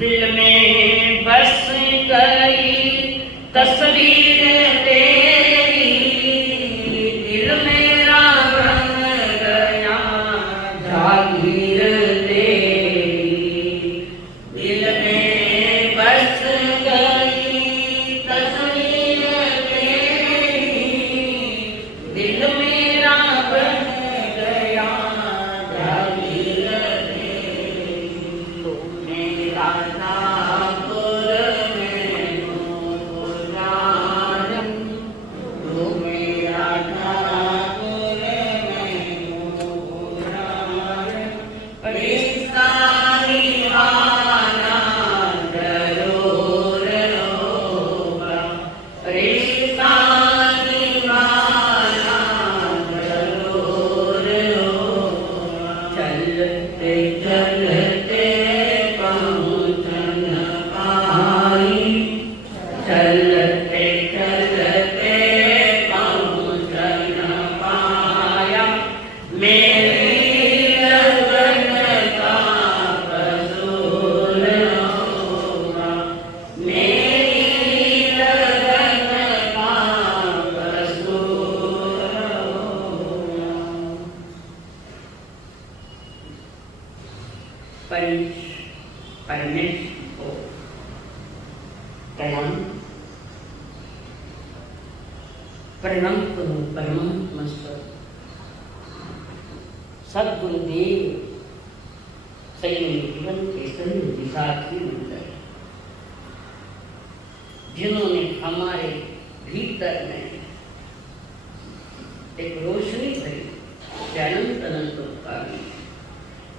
दिल में बस गई तस्वीर तेरी, दिल मेरा बन गया जागीर तेरी, दिल में बस गई तस्वीर तेरी, दिल मेरा बन गया जागीर तेरी, तो मेरा परमेश को प्रणाम करो परमात्मा सद्गुरुदेव जीवन के सभी साथी मिलकर जिन्होंने हमारे भीतर में एक रोशनी भरी अनंत अनंत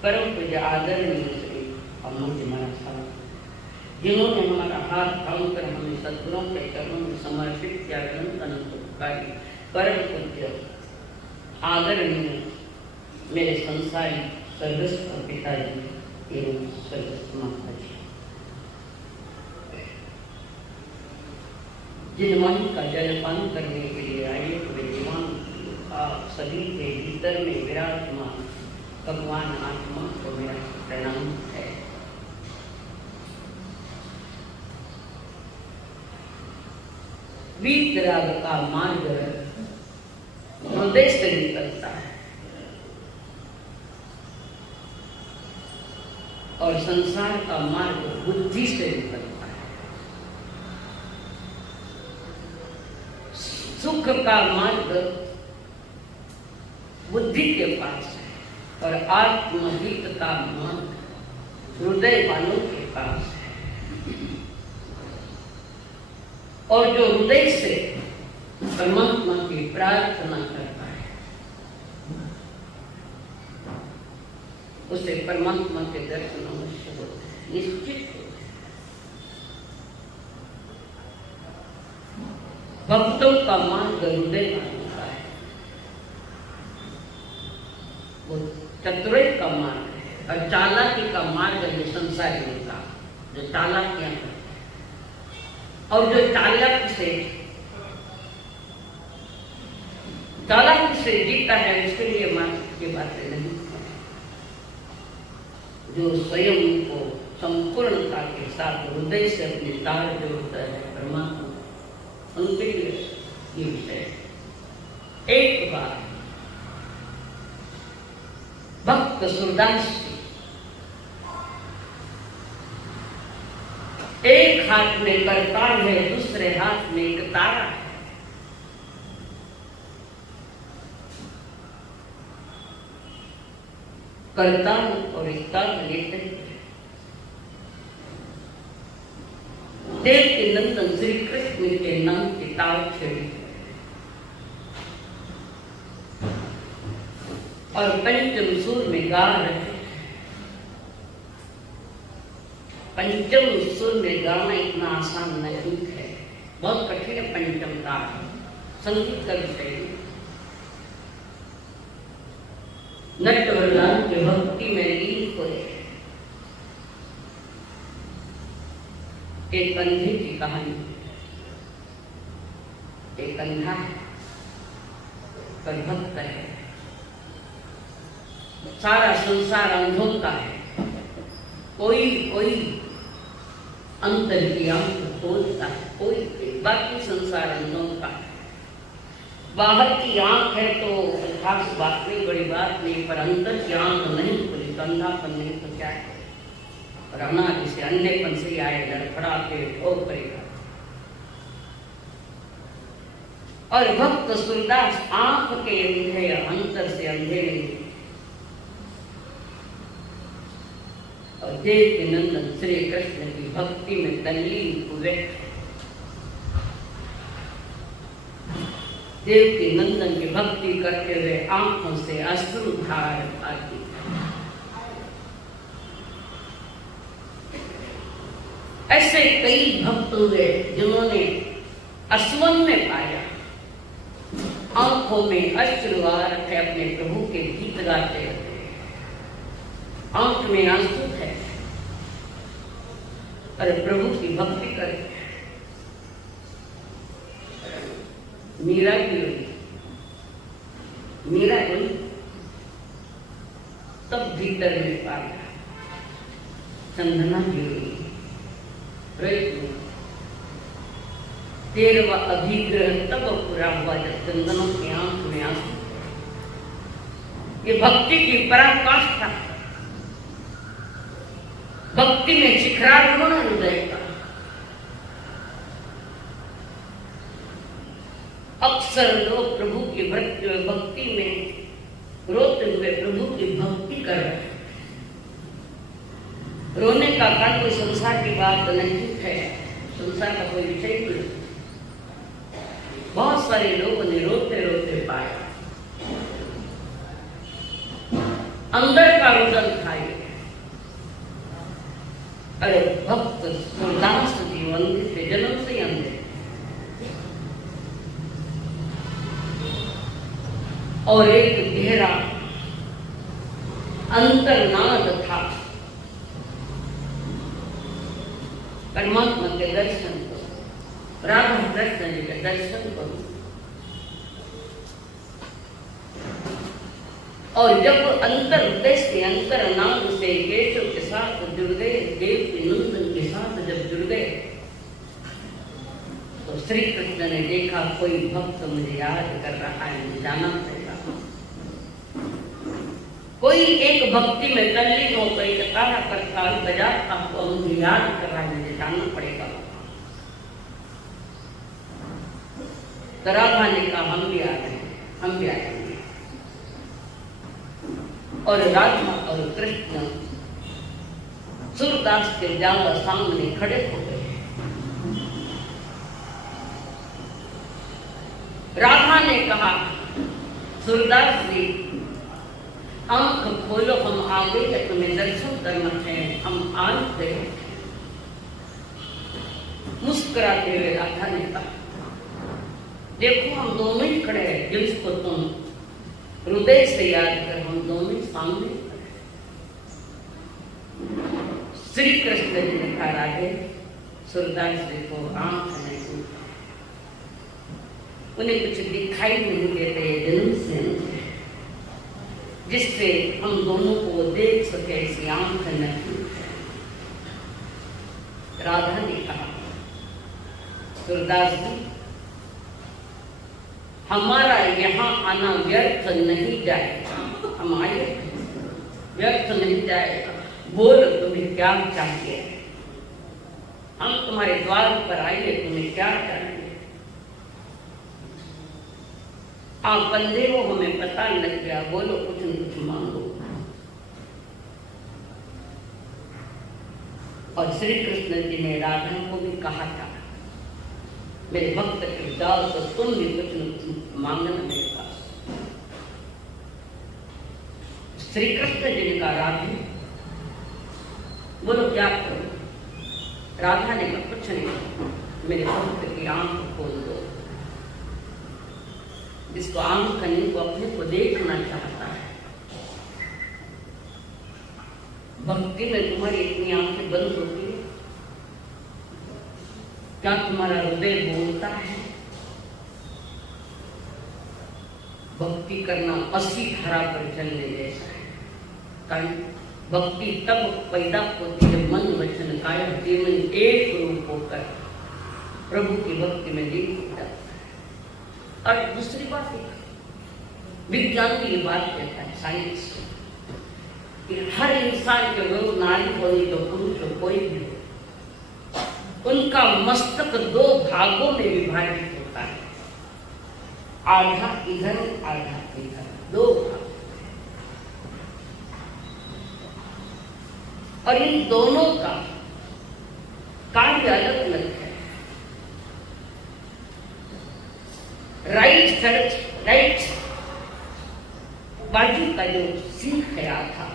परम पूज्य आदरणीय श्री अमूल्य महाराज साहब, जिन्होंने हमारा हाथ थामकर हमें सद्गुरों के चरणों में समर्पित किया, अनंत अनंत उपकारी परम पूज्य आदरणीय मेरे संसारी स्वर्गस्थ पिताजी एवं स्वर्गस्थ माता जी, जिन मन का जलपान करने के लिए आए हुए विद्वान आप सभी के भीतर में विराजमान भगवान आत्मा को मेरा प्रणाम है। वीतराग का मार्ग हृदय से निकलता है और संसार का मार्ग बुद्धि से निकलता है। सुख का मार्ग बुद्धि के पास है और आत्महित का मार्ग हृदय वालों के पास है। और जो हृदय से परमात्मा की प्रार्थना करता है उसे परमात्मा के दर्शन अवश्य होते हैं, निश्चित होते हैं। भक्तों का मार्ग हृदय वालों का है, वो चतुराई का मार्ग है। और चालाकी का मार्ग है संसारियों का, जो चालाकियां करते हैं और जो चालाकी से जीता है उसके लिए मार्ग की बातें नहीं, जो स्वयं को संपूर्णता के साथ हृदय से अपने तार जोड़ता है परमात्मा, उनके लिए ये विषय। एक बार भक्त सूरदास जी एक हाथ में करताल है, दूसरे हाथ में एक तारा है। करताल और एक तार लेते देव के नंदन श्री कृष्ण के नाम की तार छेड़ी और पंचम सुर में गा रहे। पंचम सुर में गाना इतना आसान नहीं है, बहुत कठिन है पंचम तार, संगीत का विषय। नटवरदान के भक्ति में लीन हुए एक अंधे की कहानी। एक अंधा पर भक्त है, सारा संसार अंधों का है, कोई अंतर की आंख खोलता है कोई, बाकी संसार अंधों का है। बाहर की आंख है तो खास बात नहीं, बड़ी बात नहीं, पर अंदर की आंख नहीं खुली तो अंधापन नहीं तो क्या है। और अनाज से अंधेपन से आए लड़खड़ा के ठोक करेगा। और भक्त सूरदास आंख के अंधे अंतर से अंधे नहीं। और देव के नंदन श्री कृष्ण की भक्ति में तल्लीन हुए। देव के नंदन की भक्ति करते हुए आंखों से अश्रु धार आती। ऐसे कई भक्त हुए जिन्होंने असमन में पाया, आंखों में अश्रु आ रखे, अपने प्रभु के गीत गाते रहते, आंख में आंसू है, अरे प्रभु की भक्ति करे। मीरा भी हुई, मीरा हुई तब भीतर में पाया। चंदना भी हुई, तेरवा अभिग्रह तब पूरा हुआ जब चंदनों की आंख में आंसू। ये भक्ति की पराकाष्ठा, भक्ति में शिखरारोहण हृदय का। अक्सर लोग प्रभु की भक्ति में रोते हुए प्रभु की भक्ति कर रहे हैं। रोने का कारण कोई संसार की बात नहीं है, संसार का कोई विषय नहीं। बहुत सारे लोगों ने रोते रोते पाया, अंदर का रुदन था ये। अरे भक्त सूरदास जी अंधे थे, जन्म से अंधे, और एक गहरा अंतर्नाद था परमात्मा के दर्शन करो, राधा कृष्ण जी के दर्शन करो। और जब अंतर हृदय से अंतर्नाद से केशव के साथ जुड़ गए, देव के नंदन के साथ जब जुड़ गए, तो श्री कृष्ण ने देखा कोई भक्त मुझे याद कर रहा है, मुझे जाना पड़ेगा। कोई एक भक्ति में तल्लीन हो, कोई तारा करताल बजाता तो मुझे याद कर रहा है, मुझे जाना पड़ेगा। तो राधा ने कहा हम भी आ रहे हैं, हम भी आएंगे। और राधा और कृष्ण सूरदास के जाल सामने खड़े हो गए। राधा ने कहा सूरदास जी आंख खोलो, हम आ गए, तुम्हें दर्शन करना है, हम आ गए। मुस्कुराते हुए राधा ने कहा देखो हम दोनों ही खड़े हैं, जिसको तुम हृदय से याद कर, हम दोनों सामने खड़े। श्री कृष्ण जी ने कहा राधे सूरदास जी को आंख नहीं, उन्हें कुछ दिखाई नहीं देते, जन्म से जिससे हम दोनों को देख सके ऐसी आंख नहीं। राधा ने कहा सूरदास जी हमारा यहाँ आना व्यर्थ नहीं जाएगा, हम आए व्यर्थ नहीं जाएगा। बोल तुम्हें क्या चाहिए, हम तुम्हारे द्वार पर आइए, तुम्हें क्या चाहिए। आप बंदे हो, हमें पता लग गया, बोलो कुछ न कुछ मांगो। और श्री कृष्ण जी ने राधा को भी कहा था मेरे भक्त के दाल तो तुम भी कुछ न कुछ मांगना मेरे पास। श्री कृष्ण जी ने कहा राधे बोलो क्या करो। राधा ने कहा कुछ नहीं, मेरे भक्त की आंख खोल दो। जिसको आंख नहीं, वो अपने को देखना चाहता है। भक्ति में तुम्हारी इतनी आंखें बंद होती है, क्या तुम्हारा हृदय बोलता है? भक्ति करना असी धारा पर चलने जैसा है। कारण भक्ति तब पैदा होती है मन वचन का दिखाया जीवन एक रूप होकर प्रभु की भक्ति में लीन हो जाता है। और दूसरी बात विज्ञान की ये बात कहता है, साइंस, कि हर इंसान के वो नारी हो तो पुरुष हो कोई भी हो, उनका मस्तक दो भागों में विभाजित होता है, आधा इधर आधा इधर, दो भाग। और इन दोनों का कार्य अलग अलग है। राइट बाजू का जो सीख है आधा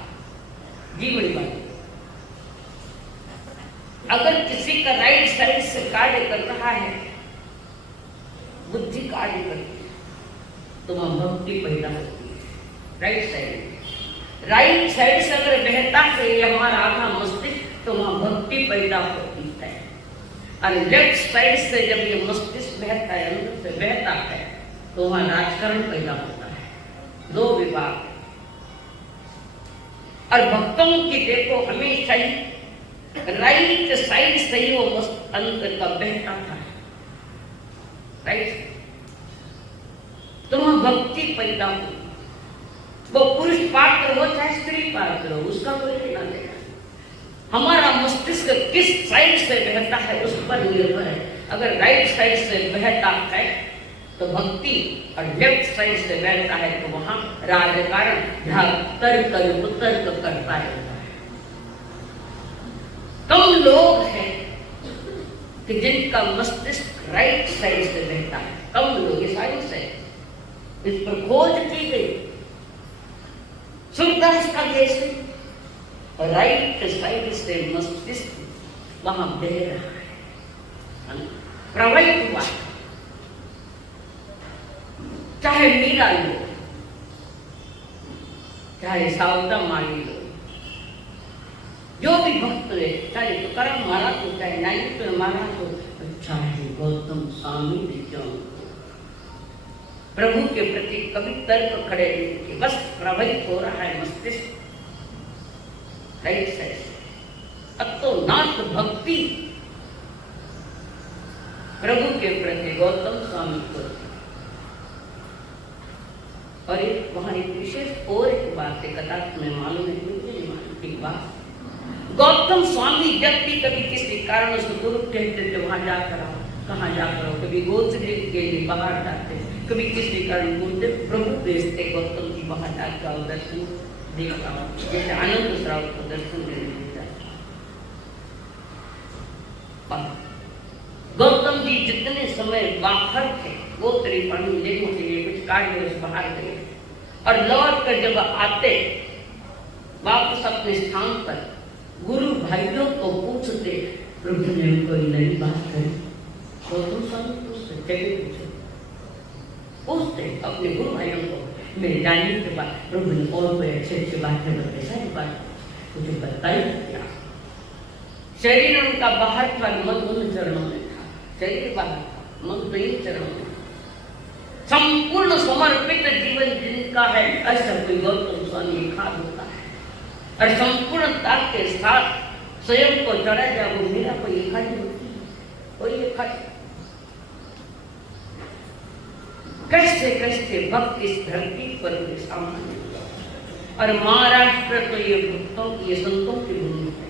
जीवन बाजू, अगर किसी का राइट साइड से कार्य कर रहा है, बुद्धि कार्य करती है, तो वह भक्ति पैदा होती है। राइट साइड से अगर बहता है हमारा आधा मस्तिष्क, तो वहां भक्ति पैदा होती है। और लेफ्ट साइड से जब ये मस्तिष्क बहता है, अंदर से बहता है, तो वहां राजकरण पैदा होता है। दो विभाग। और भक्तों की देखो हमेशा ही राइट साइड से ही वो अंतर का बहता था, राइट, तो वहां भक्ति पैदा हो। वो पुरुष पात्र हो चाहे स्त्री पात्र हो, उसका कोई लेना देना। हमारा मस्तिष्क किस साइड से बहता है उस पर निर्भर है। अगर राइट साइड से बहता है तो भक्ति, और लेफ्ट साइड से बहता है तो वहां राजकारण तर्क करता है। कम लोग हैं कि जिनका मस्तिष्क राइट साइड से बहता है, कम लोग, साइंस है, इस पर खोज की गई। सूरदास का देश है, राइट साइड से मस्तिष्क वहां बह रहा है, प्रवाहित हुआ। चाहे मीरा लो, चाहे सावधा माली लो, जो भी भक्त है, चाहे तुकाराम महाराज हो, चाहे नागेश्वर महाराज हो, चाहे गौतम स्वामी जी क्यों, प्रभु के प्रति कभी तर्क खड़े नहीं किए, बस प्रभावित हो रहा है मस्तिष्क राइट साइड से। अब तो नाथ भक्ति प्रभु के प्रति गौतम स्वामी को। और एक वहां एक विशेष और एक बात है, कथा तुम्हें मालूम है, मुझे नहीं मालूम। एक बात, गौतम स्वामी जब भी कभी किसी कारण से गुरु कहते थे वहां जाकर आओ, कहाँ जाकर आओ, कभी गोचरी के लिए बाहर जाते, कभी किसी कारण गुरुदेव प्रभु भेजते गौतम जी वहां जाकर आओ, दर्शन देखा, जैसे आनंद श्राव को दर्शन देने जाता। गौतम जी जितने समय बाहर थे, गोत्री पानी लेने के लिए कुछ कार्य से बाहर गए, और लौट कर जब आते वापस अपने स्थान पर, गुरु भाइयों को पूछते, प्रभु ने कोई नई बात कही, गौतम स्वामी पूछते अपने गुरु भाइयों को, मेरे जानने के बाद प्रभु ने और कोई अच्छे अच्छे बातें बताई, सारी बात मुझे बताई क्या। शरीर उनका बाहर था, मन उन चरणों में था, शरीर बाहर था, मन तो इन चरणों में। संपूर्ण समर्पित जीवन जिनका है, ऐसा कोई गौतम स्वामी खाद होता है। और संपूर्णता के साथ स्वयं को चढ़ा जाए, वो मेरा कोई एकाधी होती है, कोई एकाधी। कैसे कैसे भक्त इस धरती पर सामान्य, और महाराष्ट्र तो ये भक्तों की, ये संतों की भूमि है।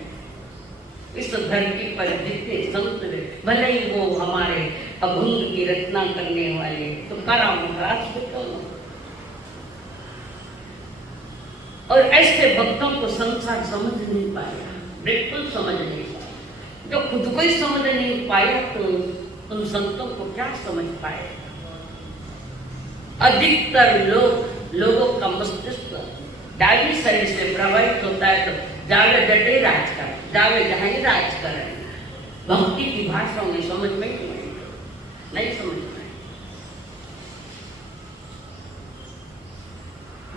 इस धरती पर जितने संत है, भले ही वो हमारे अभंग की रचना करने वाले तुकाराम महाराज को क्यों न, और ऐसे भक्तों को संसार समझ नहीं पाया, बिल्कुल समझ नहीं पाया। जो खुद को ही समझ नहीं पाया तो उन संतों को क्या समझ पाए। अधिकतर लोगों का मस्तिष्क डावी साइड से प्रभावित होता है, तो जावे डटे राजकारण, जावे जहां ही राजकारण, भक्ति की भाषा में समझ में नहीं समझ में।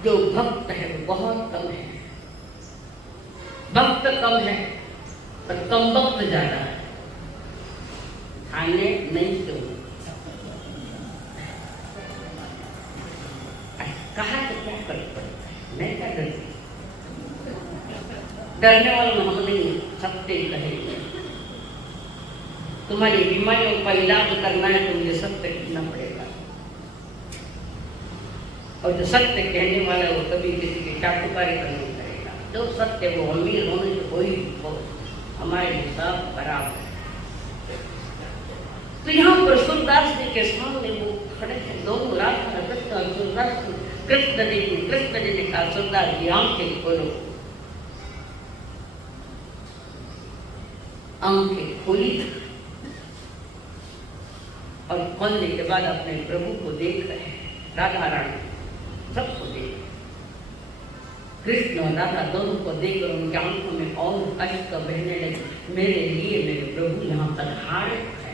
जो भक्त है वो बहुत कम है, भक्त कम है पर कम भक्त ज्यादा है। खाने नहीं क्यों कहा तो क्या फर्क पड़ता है, मैं क्या डरती, डरने वालों में हम नहीं, सत्य कहेंगे। तुम्हारी बीमारियों का इलाज करना है तो मुझे सत्य कहना पड़ेगा। और जो सत्य कहने वाला है वो कभी किसी की चाटुकारी का नहीं करेगा। जो सत्य वो अमीर होने से कोई हो, हमारे हिसाब खराब है। तो यहाँ पर सूरदास जी के सामने वो खड़े हैं, दोनों राधा कृष्ण और सूरदास जी। कृष्ण जी ने कहा सूरदास जी आंखें खोलो। आंखें खोली और खोलने के बाद अपने प्रभु को देख रहे हैं, राधा रानी सबको देख, कृष्ण और राधा दोनों को देखकर उनकी आंखों में और अश्क बहने लगे। मेरे लिए मेरे प्रभु यहाँ पर हारे है,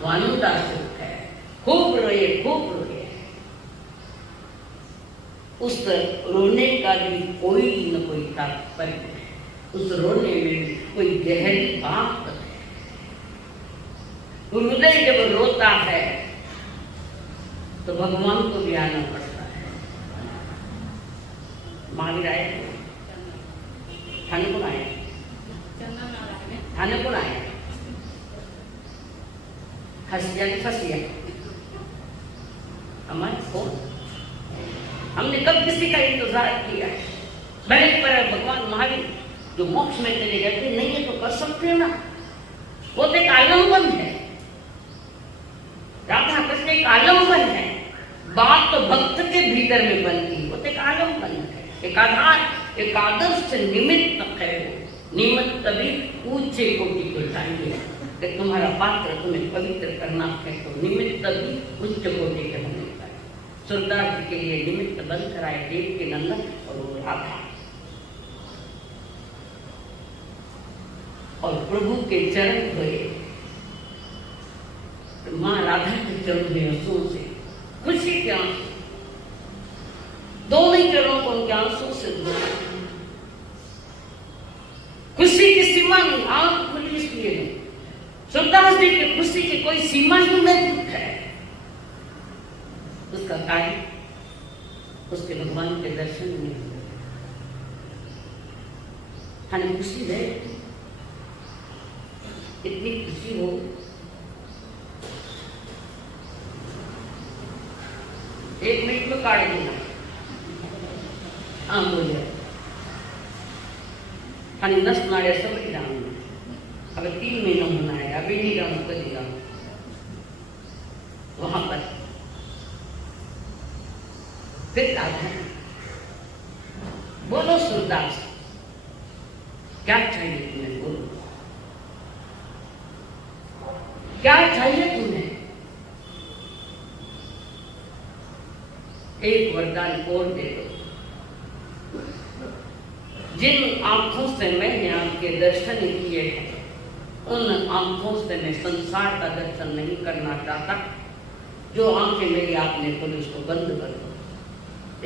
वो आनंदाश्रित है, खूब रोए खूब रोए। उस रोने का भी कोई न कोई तात्पर्य है, उस रोने में कोई गहरी बात है। हृदय जब रोता है तो भगवान को भी आना पड़ता है। मांग रहा है थाने कौन आया, थाने कौन आया, हंसिया की फंसिया हमारे फोन। हमने कब किसी का इंतजार किया है? भले पर भगवान महावीर जो मोक्ष में चले गए थे, नहीं है तो कर सकते हो ना, वो तो एक आलम्बन है। राधा कृष्ण एक आलम्बन है, बात तो भक्त के भीतर में बनती है, वो तो एक आलम्बन है, एक आधार, एक आदर्श निमित्त है। वो निमित्त भी ऊंचे कोटि को चाहिए कि तुम्हारा पात्र तुम्हें पवित्र करना है, तो निमित्त भी उच्च कोटि के होने का। सूरदास जी के लिए निमित्त बनकर आए देव के नंदन और वो राधा, और प्रभु के चरण धोए। तो माँ राधा के चरण में आंसुओं से, खुशी के आंसू, दोनों ही चरणों को उनके आंसू से धोया। खुशी की सीमा नहीं, आंख खुली इसलिए नहीं। सूरदास जी की खुशी की कोई सीमा ही नहीं है। उसका कार्य उसके भगवान के दर्शन में हुए। हमें खुशी है, इतनी खुशी हो एक मिनट में काट देना। हाँ बोलिए, हमें नस नाड़े समझ रहा हूँ। अब 3 महीना होना है, अभी नहीं रहा हूँ, कभी रहा हूँ वहां पर। फिर राधा बोलो सूरदास क्या चाहिए तुम्हें, बोलो क्या चाहिए तुम्हें। एक वरदान और दे दो। जिन आंखों से मैंने आपके दर्शन किए हैं, उन आंखों से मैं संसार का दर्शन नहीं करना चाहता। जो आंखें मेरी आपने खोली उसको बंद कर दो।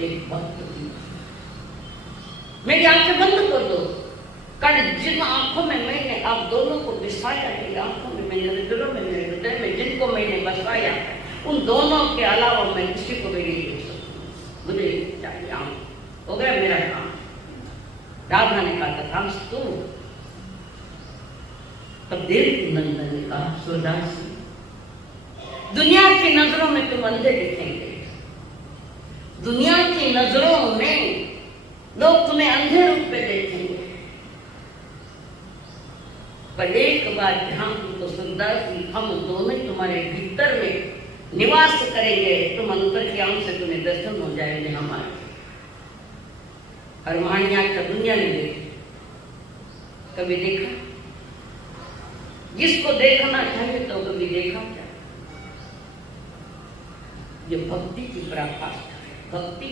एक भक्त की मेरी आंखें बंद कर दो। कारण जिन आंखों में मैंने आप दोनों को बिसाया, मेरी आंखों में, मेरे दिलों में, मेरे हृदय में जिनको मैंने बसाया, उन दोनों के अलावा मैं किसी को भी नहीं देख सकती। मुझे चाहिए आंख, हो गया मेरा काम। राधा ने कहा था तू। तब देव की नंदन ने कहा सूरदास, दुनिया की नजरों में तुम अंधे दिखेंगे, दुनिया की नजरों में लोग तुम्हें अंधे रूप में देखेंगे, पर एक बार ध्यान तो सूरदास जी, हम दोनों ही तुम्हारे भीतर में निवास करेंगे। तुम अंतर की आंख से तुम्हें दर्शन हो जाएंगे हमारे। और महानिया का दुनिया ने देखी, कभी देखा? जिसको देखना चाहिए तो कभी देखा क्या? ये भक्ति की पराकाष्ठा है, भक्ति।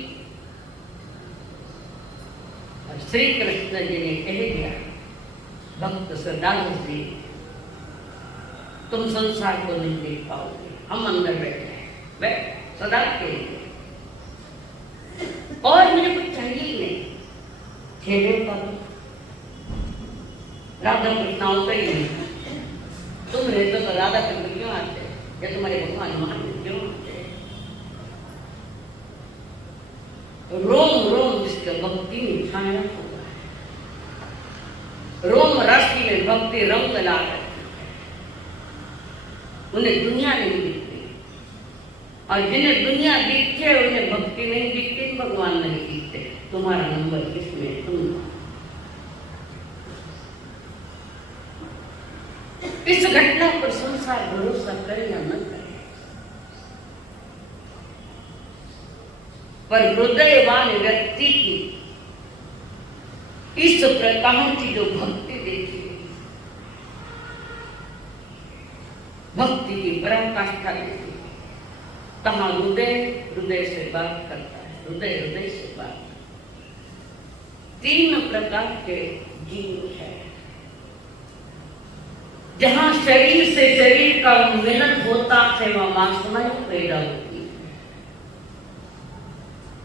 और श्री कृष्ण जी ने कह दिया, भक्त श्रद्धालु जी, तुम संसार को नहीं देख पाओगे, हम अंदर बैठे हैं, वे सदा के लिए, और मुझे कुछ चाहिए ही नहीं। खेले पर राधा कृष्ण होता ही नहीं। तुम रहते तो राधा कृष्ण क्यों आते, या तुम्हारे भगवान महावीर क्यों आते? रोम रोम जिसके भक्ति में छाया हुआ है, रोम राशि में भक्ति रंग ला करती है। उन्हें दुनिया नहीं दिखती, और जिन्हें दुनिया दिखती है उन्हें भक्ति नहीं दिखती, भगवान नहीं दिखते। तुम्हारा नंबर किसमें? तुम। इस घटना पर संसार भरोसा करे या न करे, पर हृदयवान व्यक्ति की इस प्रकार की जो भक्ति देखी, भक्ति की पराकाष्ठा देखी, तहां हृदय हृदय से बात करता है, हृदय हृदय से बात। 3 प्रकार के जीव है। जहां शरीर से शरीर का मिलन होता है वहां वासनाएं पैदा होती है।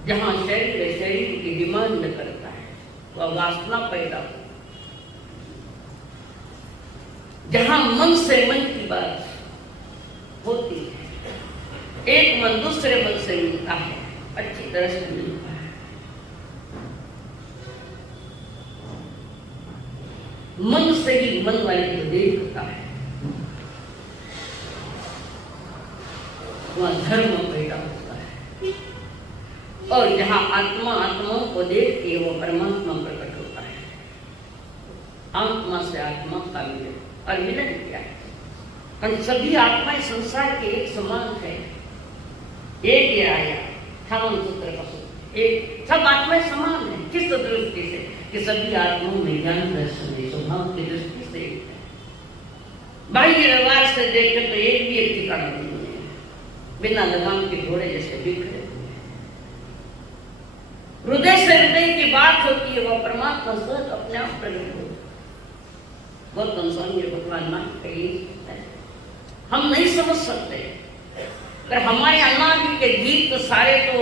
जहां शरीर शरीर की डिमांड करता है वह वासना पैदा होती है। जहां मन से मन की बात होती है, एक मन दूसरे मन से मिलता है, अच्छी तरह से मिलता है। मन से ही मन वाले को देखता है, वह धर्म पैदा होता है। और जहां आत्मा आत्माओं को देखती है वो परमात्मा प्रकट होता है। आत्मा से आत्मा का मिलन, और मिलन क्या है? सभी आत्माएं संसार के एक समान है, एक ही आया थावन सूत्र का सूत्र एक, सब आत्माएं समान है। किस दृष्टि से? कि सभी आत्माओं में ज्ञान दर्शन है, स्वभाव की दृष्टि से एक है। बाह्य व्यवहार से देखें तो एक भी एक ठिकाना नहीं है, बिना लगाम के घोड़े जैसे बिखरे हुए हैं। हृदय से हृदय की बात होती है, वह परमात्मा स्वयं अपने आप प्रकट होता है। गौतम स्वामी भगवान मान कही हम नहीं समझ सकते, पर हमारे अनादि के गीत तो सारे तो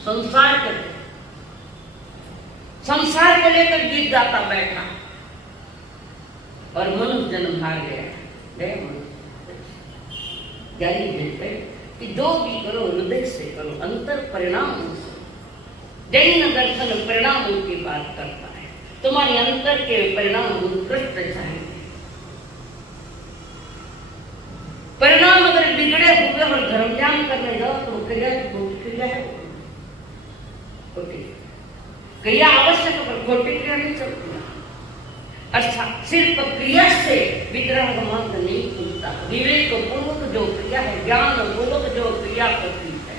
संसार के, संसार को लेकर गीत गाता बैठा, और मनुष्य जन्म हार गया। ज्ञानी कहते कि जो भी करो हृदय से करो, अंतर परिणाम से। जैन दर्शन परिणामों की बात करता है, तुम्हारे अंतर के परिणाम उत्कृष्ट चाहिए। परिणाम अगर बिगड़े हुए और धर्म ज्ञान करने जाओ तो क्रिया क्रिया है, खोटी क्रिया आवश्यक, पर खोटी क्रिया नहीं चलती। अर्थात सिर्फ क्रिया से विग्रह का मार्ग नहीं खुलता। विवेक पूर्वक जो क्रिया है, ज्ञान पूर्वक जो क्रिया करती है,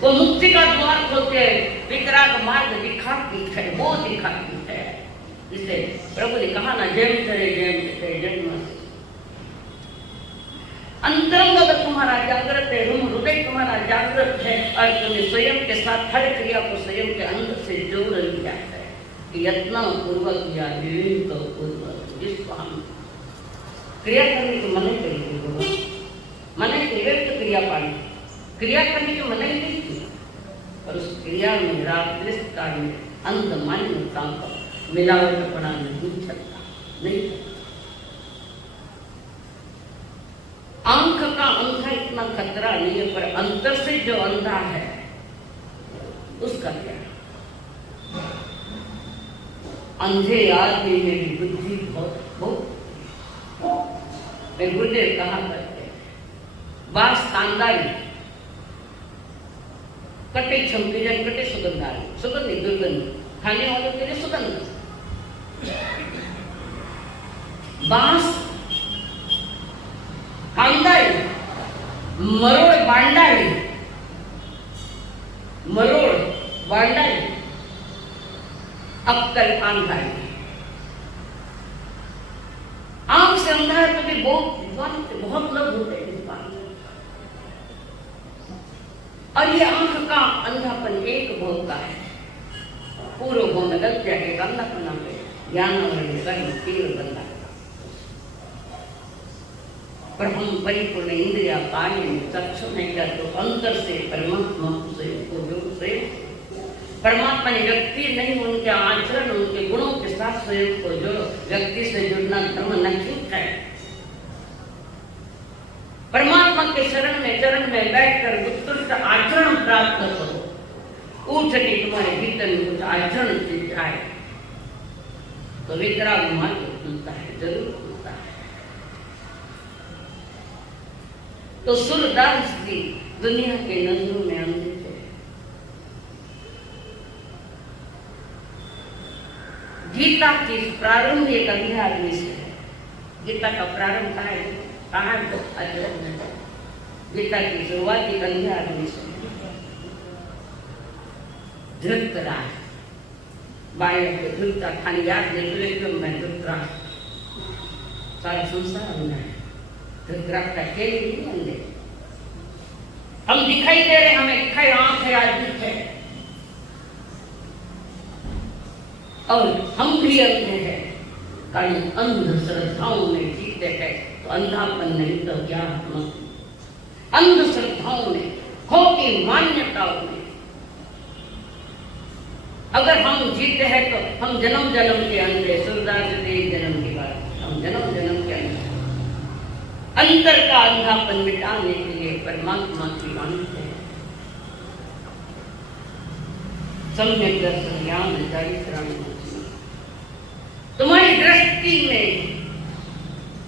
वो मुक्ति का द्वार खोलते हैं। विग्रह का मार्ग दिखाती है, वो दिखाती है। इसलिए प्रभु ने कहा ना, जैम करे जैम करे जन्म। अंतरंग अगर तुम्हारा जागृत है, हृदय तुम्हारा जागृत है, और तुमने स्वयं के साथ हर क्रिया को स्वयं के अंदर से जोड़ लिया है, यत्न पूर्वक या विवेक पूर्वक, जिसको हम क्रिया करने की मना करेंगे, मना व्यक्त क्रिया पानी, क्रिया करने की मना ही नहीं की, और उस क्रिया में राग काल में अंध मान्यता का मिलावटपना नहीं चलता, नहीं चलता। आंख का अंधा इतना खतरा नहीं है, पर अंतर से जो अंधा है उसका क्या? अंधे आदमी में भी बुद्धि बहुत। गुरुदेव कहा करते हैं, बास कांदारी कटे छमकीजन कटे सुगंधारी, सुगंधी दुर्गंध खाने वालों के लिए सुगंध। बांस कांदारी, मरोड़ बांडारी, मरोड़ बांडारी, अक्कल अंधारी। आंख से अंधा है तो भी बहुत लोग होते हैं इस बात में। और ये आंख का अंधापन एक भोग का है, पूर्व भोग में गलत जाके अंधापना पे ज्ञान और कर्म तीव्र बंधा। पर हम परिपूर्ण इंद्रिया कार्य में सक्षम नहीं कर, तो अंतर से परमात्मा से योग से परमात्मा ने व्यक्ति नहीं, उनके आचरण उनके गुणों के साथ स्वयं को जो व्यक्ति से जुड़ना धर्म नैतिक है। परमात्मा के शरण में बैठकर उत्कृष्ट आचरण प्राप्त करो। उठ के तुम्हारे भीतर में कुछ आचरण चीज आए तो वितराग मार्ग खुलता है, जरूर खुलता है। तो सूरदास जी दुनिया के नजरों में अंधे थे। गीता की प्रारंभ एक अंधे आदमी से है। गीता का प्रारंभ कहाँ है? कहाँ है? गीता की शुरुआत एक अंधे आदमी से है। धृतराष्ट्र बालक धृता खाली याद देख ले मैं धृतराष्ट्र सारा संसार अंधा है। धृतराष्ट्र अकेले नहीं अंधे, हम दिखाई दे रहे, हमें दिखाई आंख है आज दिखे, और हम भी अंधे हैं। कारण अंध श्रद्धाओं में जीते हैं तो अंधापन नहीं तो क्या? अंध श्रद्धाओं में, खोटी मान्यताओं में अगर हम जीते हैं तो हम जन्म जन्म के अंधे। सूरदास जी जन्म की बात, हम जन्म जन्म के अंधे। अंतर का अंधापन मिटाने के लिए परमात्मा की वाणी है। सम्यक दर्शन ज्ञान चरित्राणि। तुम्हारी दृष्टि में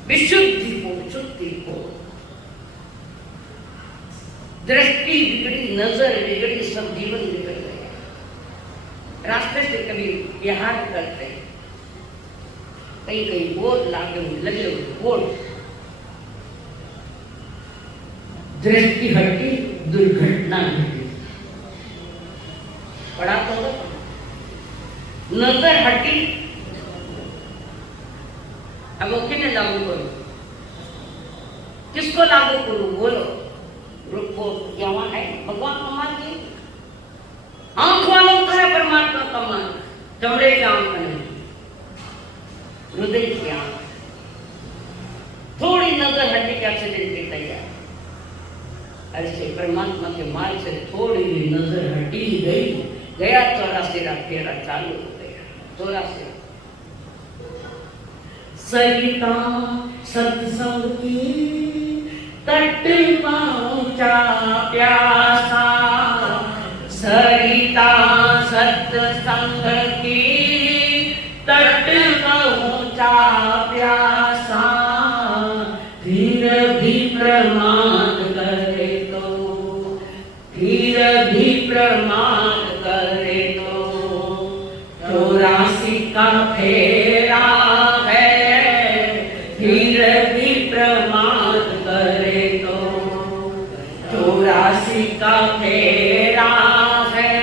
विशुद्धि हो, शुद्धि हो। दृष्टि बिगड़ी, नजर बिगड़ी, सब जीवन बिगड़ गया। रास्ते से कभी विहार करते, कहीं कहीं बोर्ड लगे हुए बोर्ड, दृष्टि हटी दुर्घटना घटी। पढ़ा तो नजर हटी, अब किन्हें लागू करो? किसको लागू करूं? बोलो। रुको, यहाँ है भगवान का मान जी, आंख वालों का है परमात्मा का मान। चमड़े की आंख नहीं, हृदय की आंख। थोड़ी नजर हटी के एक्सीडेंट की तैयार। ऐसे परमात्मा के माल से थोड़ी भी नजर हटी गई, गया 84 फेरा चालू हो गया। 84 सरिता सत्संग की तट पहुंचा प्यासा, सरिता सत्संग की तट पहुंचा प्यासा, फिर भी प्रमाद करे तो, फिर भी प्रमाद करे तो, 84 का फेरा है, फिर भी प्रमाद करे तो, 84 का फेरा है,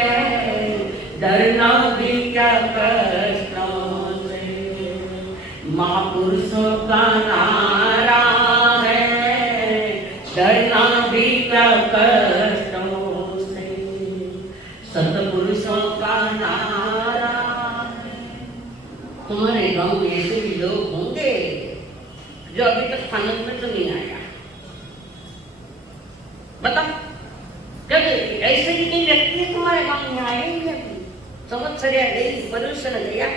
डरना भी क्या कष्टों से, महापुरुषों का नारा है, डरना भी क्या कष्टों से, सतपुरुषों का नारा है। तुम्हारे गांव में ऐसे भी लोग होंगे जो अभी तक फानस में तो नहीं आया। बताओ, जब ऐसे ही कोई व्यक्ति तुम्हारे गांव में आए ही नहीं, संवत्सरिया गई, वर्षण गया,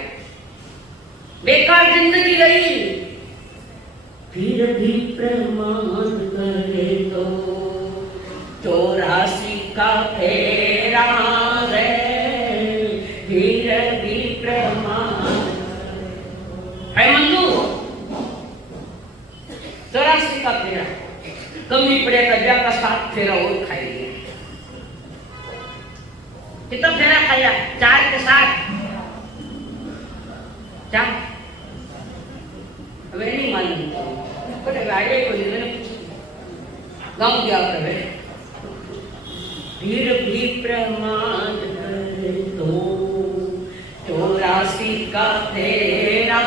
बेकार जिंदगी गई, फिर भी प्रमाण करे तो, 84 का फेरा है, फिर भी प्रमाण है। मंदू 84 का फेरा कमी पड़ेगा, ब्याह का 7 फेरा और खाएंगे। कितना फेरा खाया? 4 के 7 क्या? अब नहीं मालूम, पर आगे को गाँव गया करे, फिर भी प्रमाद करे तो, 84 का फेरा।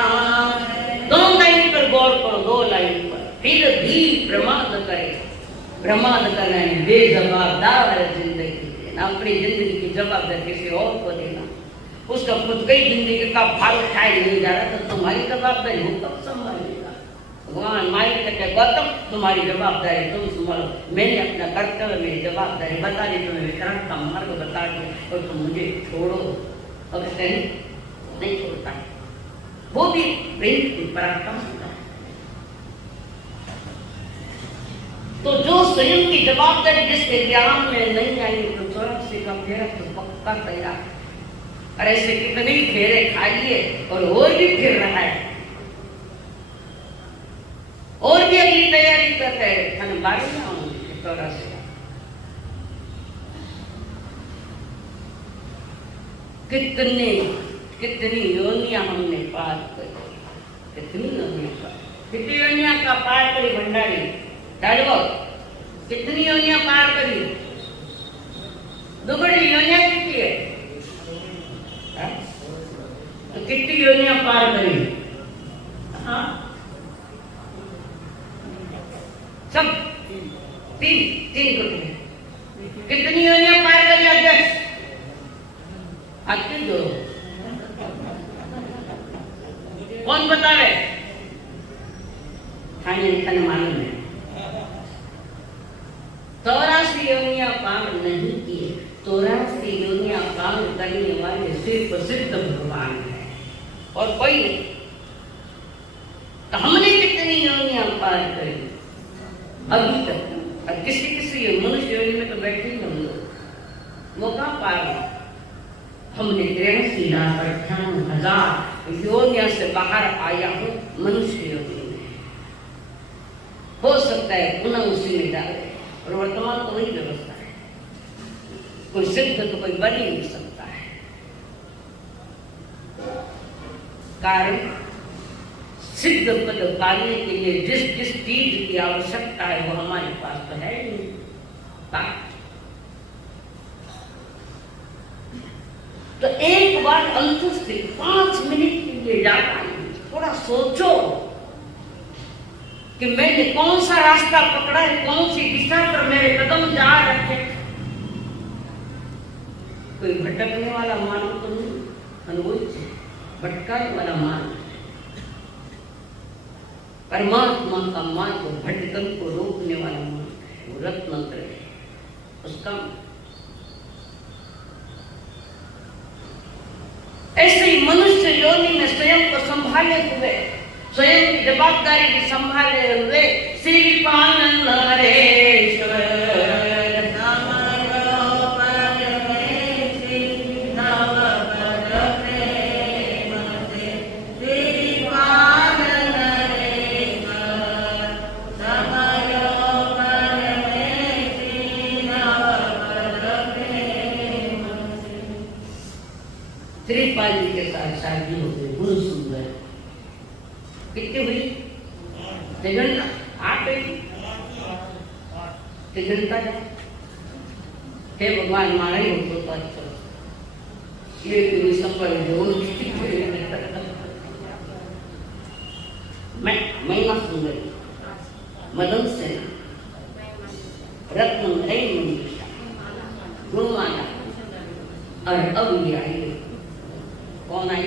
2 लाइन पर गौर करो, 2 लाइन पर। फिर भी प्रमाद करे, प्रमाद करना है बेजवाबदार जिंदगी, अपनी जिंदगी की जवाबदारी किसी और को देना। उसका खुद कई जिंदगी का भाग उठाए नहीं जा रहा तो तुम्हारी जवाबदारी वो कब संभालेगा? भगवान मालिक कहते गौतम तुम्हारी जवाबदारी तुम संभालो, मैंने अपना कर्तव्य मेरी जवाबदारी बता दी, तुम्हें वितरण का मार्ग बता दिया और तुम मुझे छोड़ो। अब नहीं छोड़ता, वो भी प्रेम की पराकाष्ठा है। तो जो स्वयं की जवाबदारी जिसके ज्ञान में नहीं आई तो 84 का फेरा तो पक्का तैयार। और ऐसे कितने फेरे खाइए और भी फिर रहा है, और भी अगली तैयारी कर रहे हैं। 12 में आऊंगी 84 कितने कितनी योनियां हमने पार करी, कितनी योनियां, कितनी योनियां का पार करी भंडारी डालवो, कितनी योनियां पार करी, दुगड़ी योनियां कितनी है, तो कितनी योनियां पार करी, हाँ सब तीन गुट कितनी योनियां पार करी अध्यक्ष आपके दो कौन बतावे, खाने खाने मालूम है 84 योनियां पार नहीं किए, 84 योनियां पार करने वाले सिर्फ सिद्ध भगवान है और कोई नहीं। तो हमने कितनी योनियां पार करी अभी तक, और किसी किसी मनुष्य योनि में तो बैठे ही हम लोग, वो कहाँ पार, हमने 83,98,000 योनियों से बाहर आया हूँ मनुष्य योनि में, हो सकता है पुनः उसी में डाले, और वर्तमान तो वही व्यवस्था है, कोई सिद्ध तो कोई बन ही नहीं सकता है। कारण सिद्ध पद पाने के लिए जिस जिस चीज की आवश्यकता है वो हमारे पास तो है ही नहीं। तो एक बार अंत से 5 मिनट के लिए जाना, थोड़ा सोचो कि मैंने कौन सा रास्ता पकड़ा है, कौन सी दिशा पर मेरे कदम जा रखे। कोई भटकने वाला मार्ग तो नहीं, अनुभूत भटकाने वाला मार्ग, परमात्मा का मार्ग भटकन को रोकने वाला मार्ग है, वो रत्नत्र है उसका। ऐसे ही मनुष्य योनि में स्वयं को संभाले हुए, स्वयं की जवाबदारी भी संभाले हुए श्रीपाल नरेश्वर श्रीपाल जी के साथ शादी हो गई, बहुत सुंदर। कितनी हुई? 6 घंटा 8 घंटा हे भगवान मारा ही हो तो अच्छा, ये पूरी संपल मैं महिमा सुंदरी मदन सेना रत्न गुणमाला और अब ये आई कौन आई?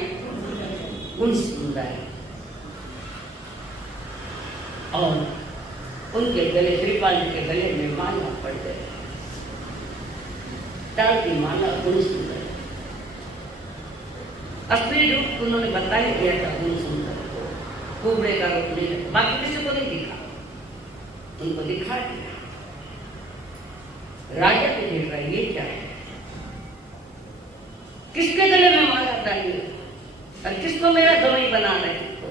गुण सुंदर। और उनके गले, श्रीपाल जी के गले में माला पड़ गई, ताल की माला गुण सुंदर। असली रूप उन्होंने बता ही दिया था, गुण सुंदर कुबड़े का रूप नहीं, बाकी किसी को नहीं दिखा, उनको दिखा दिया। राजा को देख रहा है ये क्या है, किसके गले में माला डाली और किसको मेरा जमाई बना रहे हो।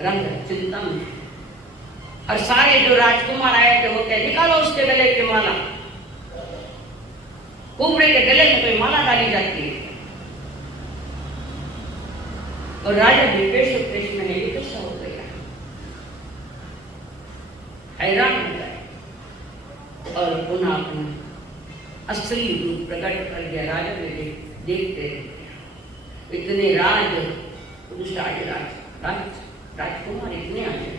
राजा चिंता में, और सारे जो राजकुमार आए थे वो कहे निकालो उसके गले की माला। कुबड़े के गले में कोई माला डाली जाती है और राजा भी पेश में है, ये कैसा हो गया, हैरान हो गए और पुनः अपना असली रूप प्रकट कर दिया। राजा ने देखते इतने राजकुमार इतने आए,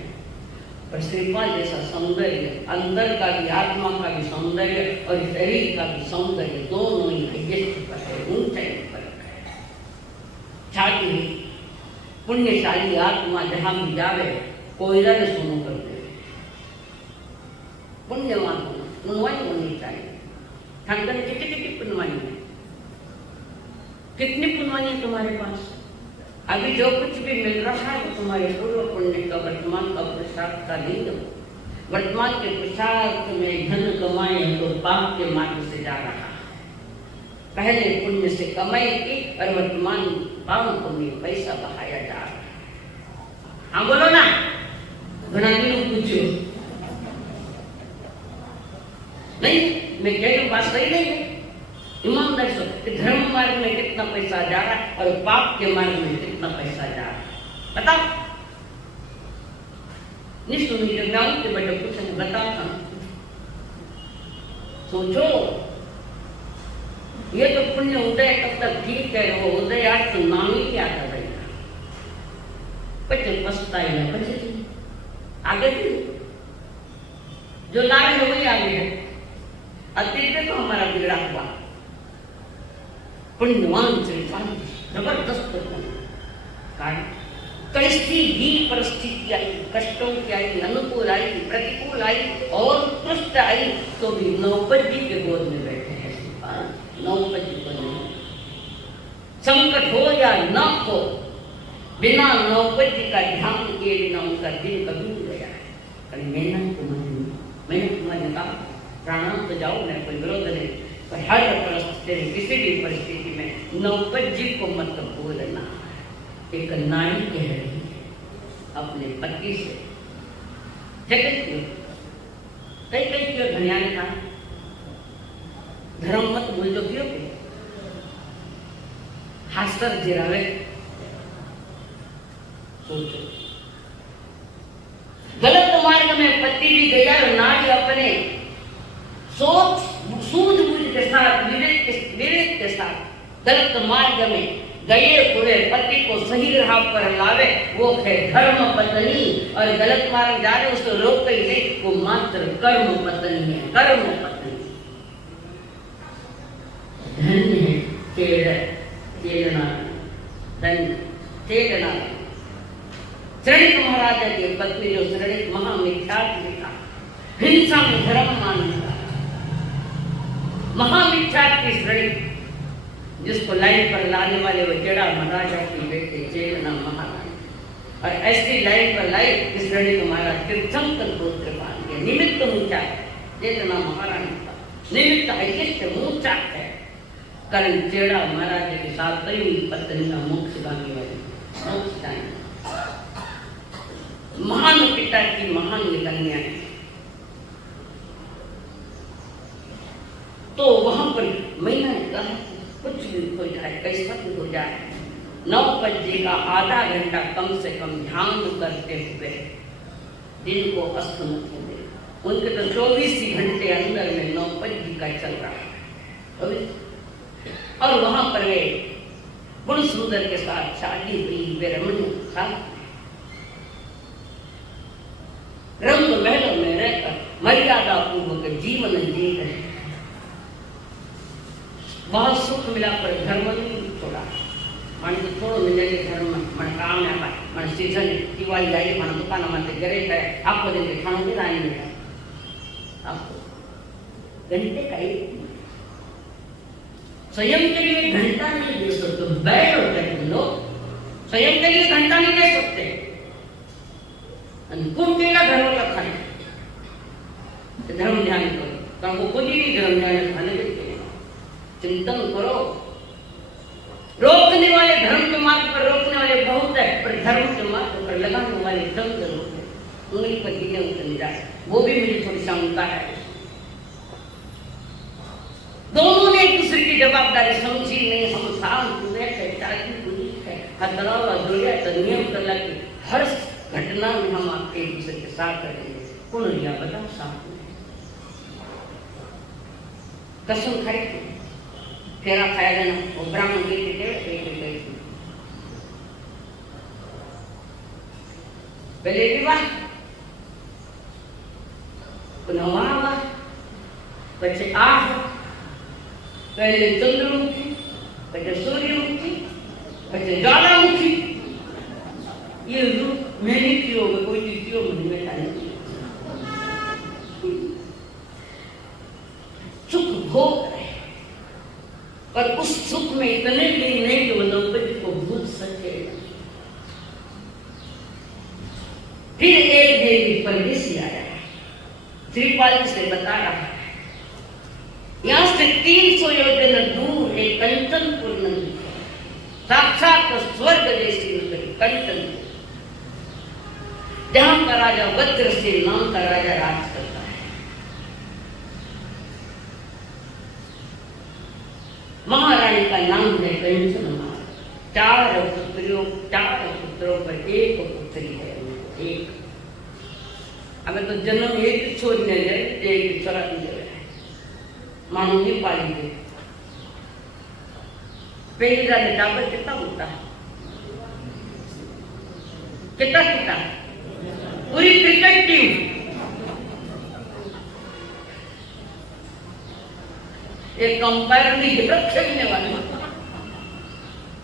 पर श्रीपाल जैसा सौंदर्य, अंदर का भी आत्मा का भी सौंदर्य और शरीर का भी सौंदर्य दोनों ही ऊंचाई पर है। छाती पुण्यशाली आत्मा जहां भी जावे कोयला ने सुनो कर दे, पुण्यवान पुण्यवानी होनी चाहिए। ठंडन कितनी पुण्यवानी है, कितनी पुण्यवानी है तुम्हारे पास। अभी जो कुछ भी मिल रहा है वो तुम्हारे पूर्व पुण्य का, वर्तमान का पुरुषार्थ का लिंग। वर्तमान के पुरुषार्थ में धन कमाए तो पाप के मार्ग से जा रहा है। पहले पुण्य से कमाई की और वर्तमान पाप पुण्य पैसा बहाया जा रहा है। हाँ बोलो ना, घना दिनों पूछो नहीं, मैं कह रही हूँ बात सही नहीं है। ईमानदार से कि धर्म मार्ग में कितना पैसा जा रहा है और पाप के मार्ग में कितना पैसा जा रहा है, बताओ। नहीं सुनी जब मैं उनके बेटे पूछे बताता, सोचो। ये तो पुण्य उदय तब तक ठीक है, वो उदय आज तो नाम ही क्या कर रही है, बच्चे पछताएगा, बच्चे आगे जो ला रहे वही आगे है। अतीत तो हमारा बिगड़ा हुआ पुण्यवान चरित्र जबरदस्त कारण कैसी भी परिस्थिति आई, कष्टों की आई, अनुकूल आई, प्रतिकूल आई और उत्कृष्ट आई, तो भी नौपत जी के गोद में बैठे हैं। नौपत जी को नहीं, संकट हो या न हो, बिना नौपत जी का ध्यान किए बिना उनका दिन कभी नहीं गया है। कभी मेहनत तुम्हारी कहा प्राणांत तो जाओ, मेरा कोई विरोध नहीं, पर हर परिस्थिति में, किसी भी परिस्थिति में नौपत जी को मत भूलना। एक नारी कह रही है अपने पति से, जगत क्यों कई कई क्यों धनिया ने कहा धर्म मत भूल, तो क्यों हास्तर जिरावे। सोचो गलत मार्ग में पति भी गया और नारी अपने सोच सूझबूझ के साथ, विवेक के साथ गलत मार्ग में गए हुए पति को सही राह पर लावे, वो है धर्म पत्नी। और गलत मार्ग जा रहे उसको रोक ही नहीं, वो मात्र कर्म पत्नी है, कर्म पत्नी। धन्य है चेड़ना, धन्य चेड़ना। श्रेणिक महाराज की पत्नी जो श्रेणिक महामिथ्यात्व था, हिंसा में धर्म मानता, महामिथ्यात्व की श्रेणी, जिसको लाइन पर लाने वाले वो चेड़ा महाराजा की बेटे चेड़ना महाराज। और ऐसी लाइन पर लाई इस श्रेणी को महाराज तीर्थंकर पुत्र मान के निमित्त ऊंचा है, चेड़ना महारानी का निमित्त ऐसे ऊंचा है। कारण चेड़ा महाराज के साथ कई पत्नी का मोक्षगामी वाली मोक्ष महान पिता की महान कन्या है। तो वहां पर मैंने कहा कुछ भी हो जाए, कैसा भी हो जाए, नौपत जी का आधा घंटा कम से कम ध्यान करते हुए दिन को अस्त मत होने। उनके तो 24 ही घंटे अंदर में नौपत जी का चल रहा है। और वहां पर वे गुण सुंदर के साथ शादी हुई, वे रमणीय साथ रंग महलों में रहकर मर्यादा पूर्वक जीवन जी रहे। बहुत सुख मिला पर धर्म नहीं छोड़ा। मन तो थोड़ा मिले धर्म मन काम में पाए, मन सीजन दिवाली आई, मन दुकान में गरे है, आपको दिन के खाना भी नहीं मिला। आपको घंटे का ही स्वयं के लिए घंटा नहीं दे सकते, बैठ होकर लोग स्वयं के लिए घंटा नहीं दे सकते। कौन केला धर्म का खाने धर्म ध्यान करो, कारण वो खुद ही नहीं धर्म ध्यान खाने देते। चिंतन करो, रोकने वाले धर्म के मार्ग पर रोकने वाले बहुत है, पर धर्म के मार्ग पर लगाने वाले दम जरूर है। उंगली पर गिने उतर जाए, वो भी मुझे थोड़ी शंका है। दोनों ने एक दूसरे की जवाबदारी समझी नहीं। हम शांत हुए थे, चाची पुलिस है, हथरावा जोड़िया तो नियम कला की हर घटना में हम आपके एक दूसरे के साथ रहेंगे। कौन लिया बताओ साथ में कसम खाई थी, फेरा खाया जाना, वो ब्राह्मण गई थी पहले विवाह, पुनः પછી આહ, पहले चंद्रमुखी, પછી सूर्यमुखी, પછી ज्वालामुखी। ये रूप मैंने क्यों कोई चीज क्यों मुझे बेटा नहीं। सुख भोग रहे और उस सुख में इतने दिन नहीं कि वो नौपति को भूल सके। फिर एक देवी परदेसी आया, श्रीपाल जी से बता रहा है, यहाँ से 300 योजन दूर एक कंचनपुर नदी, साक्षात स्वर्ग जैसी नगरी कंचनपुर। जहां का राजा वज्रसेन नाम का राजा राज करता है। महारानी का नाम है कंचन महारानी। 4 पुत्रों पर एक पुत्री है। एक अगर तो जन्म एक छोड़ने जाए एक छोरा जाए मानो नहीं पाली गई। पहली राजा टाबर कितना होता है, कितना पूरी क्रिकेट टीम एक अंपायर भी खेलने वाले,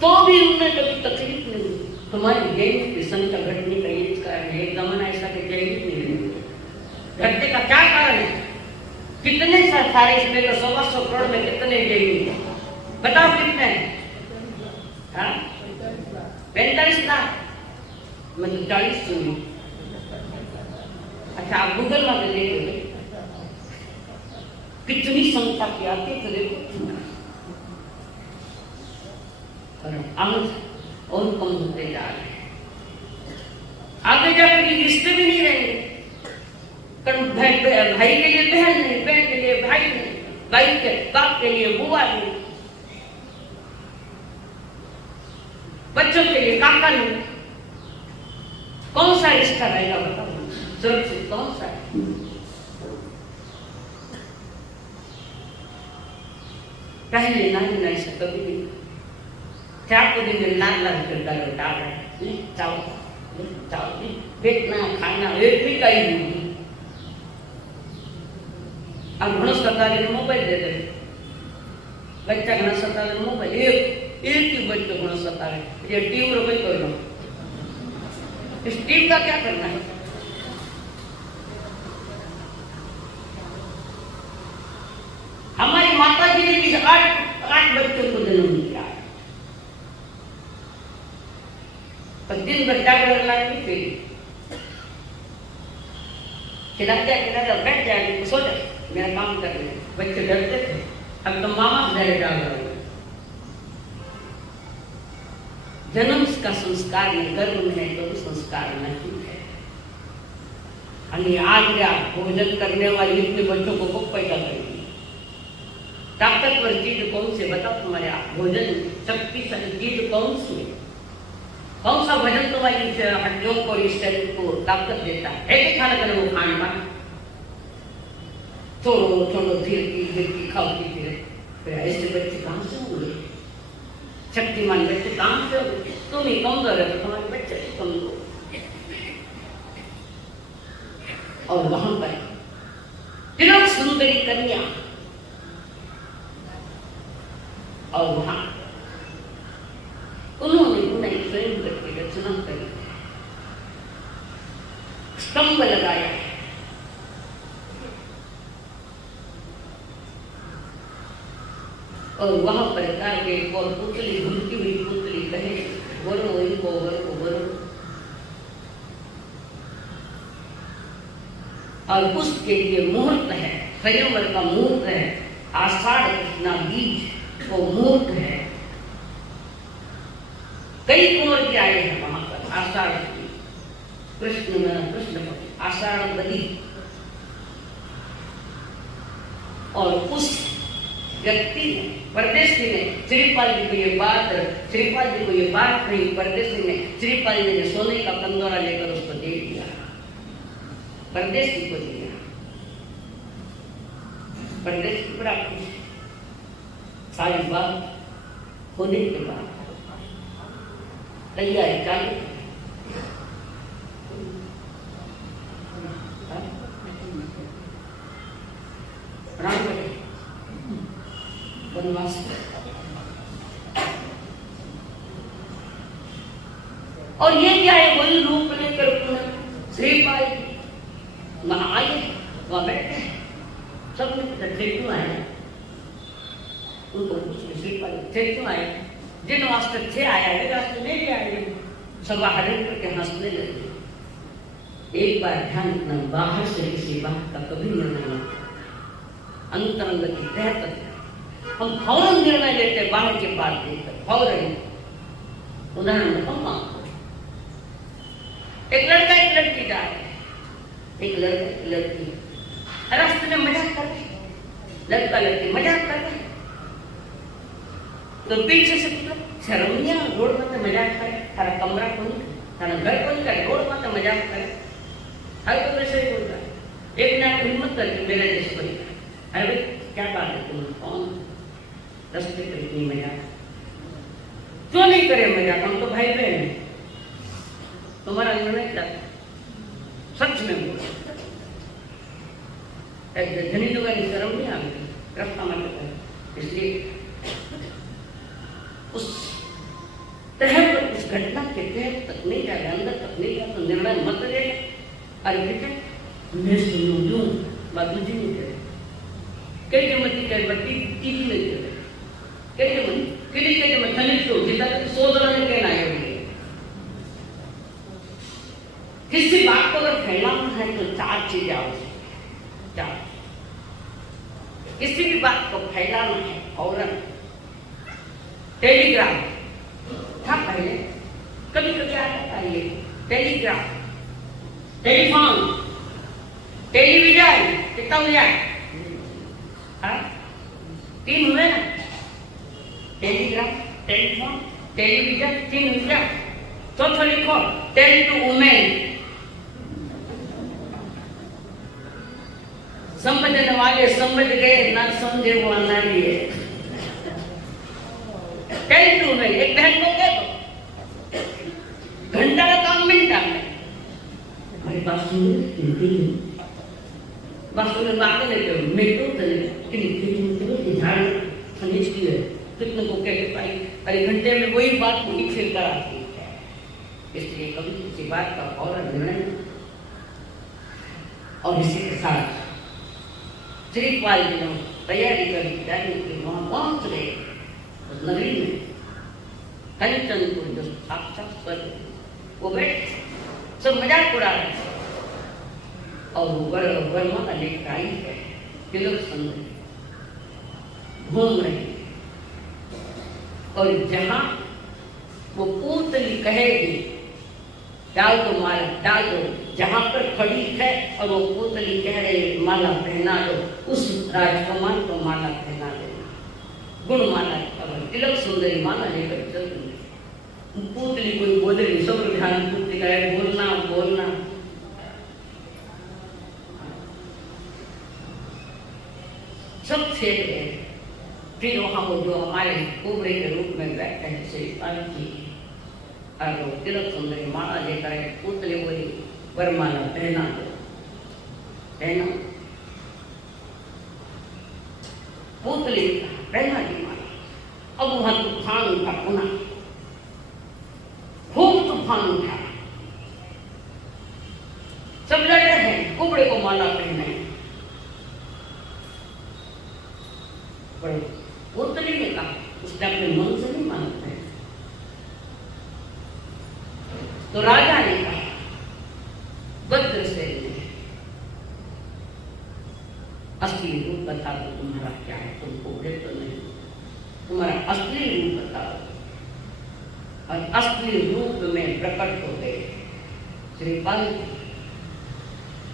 तो भी उन्हें कभी तकलीफ नहीं हुई। तुम्हारी गेम की संख्या घटने का ये कारण है। गमन ऐसा कि गेम नहीं घटने का क्या कारण है? कितने सारे इसमें 100 करोड़ में कितने गेम बताओ कितने? 45 लाख मतलब 40 चुनी। अच्छा आप गूगल में देखोगे कितनी संख्या की आती है तो देखो और कम होते जा रहे हैं। आगे जाकर ये रिश्ते भी नहीं रहेंगे। भाई के लिए बहन नहीं, बहन के लिए भाई नहीं, भाई के बाप के लिए बुआ नहीं, बच्चों के लिए काका नहीं। कौन सा रिश्ता रहेगा बताओ? सुरक्षित कौन सा है? पहले नानी ऐसा कभी नहीं। चार को दिन लाल लाल करता लौटा रहे चावल फेंकना खाना एक भी कहीं नहीं। अब घणो सरकारी मोबाइल दे दे बच्चा घना सरकारी मोबाइल एक ही बच्चों घना सरकारी ये टीम रुपये कर लो। इस टीम का क्या करना है? हमारी माता जी ने भी 8 बच्चों को जन्म दिया है, पर दिन भर जाकर लाएंगे फिर खिलाते बैठ जाएंगे सो जाए मेरा काम कर रहे। बच्चे डरते थे, अब तो मामा डरे डाल रहे। जन्म का संस्कार नहीं, गर्भ में है तो संस्कार नहीं है। आज आप भोजन करने वाली इतने बच्चों को कब पैदा करेगी? ताकतवर चीज कौन सी बताओ? तुम्हारे भोजन शक्तिशाली चीज कौन सी है? कौन सा भजन तुम्हारी हड्डियों को इस शरीर को ताकत देता है? एक खाना करो वो खान पान छोड़ो धीरे खाओ फिर ऐसे बच्चे कहां से होंगे? शक्तिमान बच्चे कहां से होंगे? तुम ही कमजोर है तो तुम्हारे बच्चे कमजोर। और वहां पर तिलक सुंदरी कन्या और वहां उन्होंने उन्हें स्वयं करके रचना करी, स्तंभ लगाया। और वहां पर करके और पुतली घूमती हुई पुतली कहे वरो इनको वरो। और उसके लिए मुहूर्त है, संयमवर का मुहूर्त है। आषाढ़ कृष्णा बीज वो मुहूर्त है। कई कुंवर के आए हैं वहां पर। आषाढ़ कृष्ण आषाढ़ बली। और उस व्यक्ति ने परदेशी ने श्रीपाल जी को ये बात कही। परदेशी ने श्रीपाल जी ने सोने का कंदोरा लेकर उसको दे दिया, परदेशी को दिया। परदेशी बड़ा खुश। सारी बात होने के बाद तैयारी चालू। वनवास और ये क्या है? वही रूप लेकर श्रीपाल वहां आए, वहां बैठे, सब क्यों आए? उनको पूछे श्रीपाल क्यों आए? जिन वास्ते थे आया वे रास्ते ले आए। सब हरण करके हंसने लगे। एक बार ध्यान रखना, बाहर से किसी बात का कभी निर्णय नहीं, अंतरंग की तह तक हम फौरन निर्णय लेते, बाहर की बात देखकर फौरन। उदाहरण बताऊं आपको, एक लड़का एक लड़की जा एक लड़का लड़की रास्ते में मजाक कर रहे, लड़का लड़की मजाक कर रहे, तो पीछे से शर्मिया रोड पर मजाक करे, तारा कमरा को नहीं, तारा घर को नहीं करे, रोड पर मजाक करे। हर तो वैसे ही बोल रहा है। एक ने हिम्मत करके मेरे जैसे कोई, अरे क्या बात है, तुम कौन रास्ते पर इतनी मजाक, क्यों नहीं करे मजाक, हम तो भाई बहन हैं, तुम्हारा निर्णय क्या, सच में बोलो। धनी लोगों की शर्म नहीं आ गई, रफ्ता मत कर, इसलिए उस तह पर, उस घटना के तह तक नहीं जाए, अंदर तक नहीं जाए, तो निर्णय मत ले। अरे बेटे मैं सुनू दूं बात तुझे नहीं करे, कई जमती कई बट्टी टीवी नहीं करे, कई जमती किली कई जमती खनिज तो जितना तक सोच रहा है कहना है। किसी बात को अगर फैलाना है तो चार चीजें आवश्यक, चार। किसी भी बात को फैलाना है फौरन टेलीग्राम था पहले, कभी कभी आता था ये टेलीग्राम, टेलीफोन, टेलीविजन, कितना हो जाए, हाँ 3 हुए ना, टेलीग्राम, टेलीफोन, टेलीविजन, 3 हो गया। चौथा लिखो टेल टू वुमेन, समझने वाले समझ गए, ना समझे वो अनाड़ी है। टेल टू वुमेन, एक बहन को कह दो, घंटा का काम मिनटा में। हमारी बात सुनिए, बात सुनने बातें नहीं करो, मैं तो कि ध्यान खनिज की है, कितने को कह पाई, अरे घंटे में वही बात पूरी फिर कराती है। इसलिए कभी किसी बात का और निर्णय, और इसी के साथ श्रीपाल जी ने तैयारी करी जाने की, वहां पहुंच गए उस नगरी में, हरिचंदपुर जो साक्षात स्वर्ग, वो बैठ सब मजाक उड़ा रहे, और वो वरमाला लेकर आई है, तिलक संग घूम रही, और जहां वो पूतली कहेगी डाल दो माला, डाल दो, जहां पर खड़ी है और वो पूतली कह रही माला पहना दो, उस राजकुमार को माला पहना दो, गुण माला, तिलक सुंदरी माला लेकर चल रही। पूतली कोई बोल रही, सब ध्यान पूतली का बोलना बोलना, सब छेड़ गए। फिर वहां वो जो हमारे कुबड़े के रूप में बैठे हैं श्रीपाल जी, और वो तिलक सुंदरी माला लेकर पुतले वही वरमाला पहना दो, पहना, पुतले पहना दी माला। अब वहां तूफान उठा, पुनः खूब तूफान उठा, सब लड़ रहे हैं कुबड़े को माला पहने, पुतली ने कहा, उसने अपने मन से नहीं मानते, तो राजा ने कहा भद्रसेन ने, असली रूप बता दो तुम्हारा क्या है, तुम कुबड़े तो नहीं, तुम्हारा असली रूप बता दो। और असली रूप में प्रकट हो गए श्रीपाल,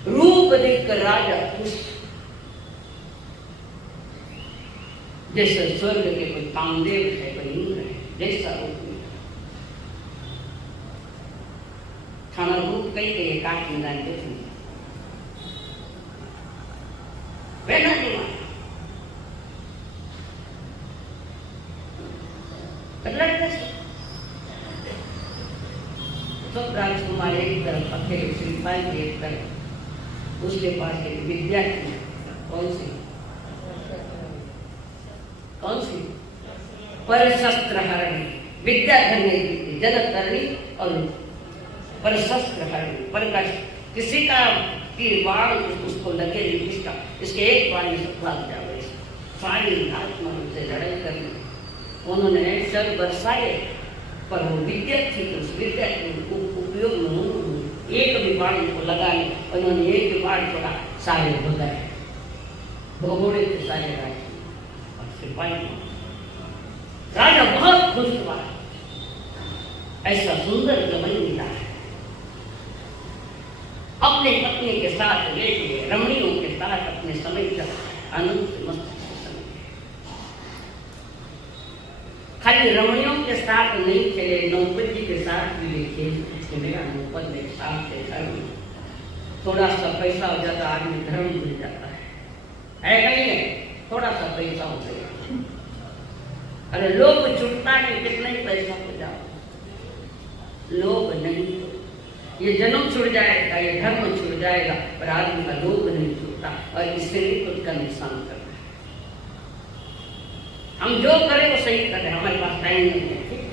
रूप देखकर राजा खुश, जैसे स्वर्ग के कोई कामदेव है, कोई इंद्र है, जैसा रूप में खाना रूप कई कई काट मिलान के वैना के सब राजकुमार एक तरफ, अकेले श्रीपाल की एक तरफ, उसके पास एक विद्यार्थी, कौन सी परशस्त्र हरणी, विद्या धरने की जनक करनी, और परशस्त्र हरणी, पर का किसी का तीर बाण उसको लगे, इसके एक बाण में सब भाग जाए, सारी रात में उनसे लड़ाई करनी। उन्होंने सर बरसाए, पर वो विद्यार्थी उस विद्यार्थी उपयोग में एक भी बाण को लगाने, उन्होंने एक भी बाण छोड़ा, सारे हो गए, भगोड़े के सारे राज, और सिपाही राजा बहुत खुश हुआ, ऐसा सुंदर जमन मिला है। अपने पत्नी के साथ लेके रमणियों के साथ अपने समय का आनंद से मस्त समय। खाली रमणियों के साथ नहीं खेले, नौपत जी के साथ भी खेले। नौपत ने साथ के घर में थोड़ा सा पैसा हो जाता, आदमी धर्म भूल जाता है कहीं है? थोड़ा सा पैसा हो गया, अरे लोग छुटता नहीं, कितना ही पैसा हो जाओ, लोग नहीं। ये जन्म छूट जाएगा, ये धर्म छूट जाएगा, पर आदमी का लोभ नहीं छूटता, और इससे भी खुद का नुकसान करता है। हम जो करें वो सही करें, हमारे पास टाइम नहीं है, ठीक?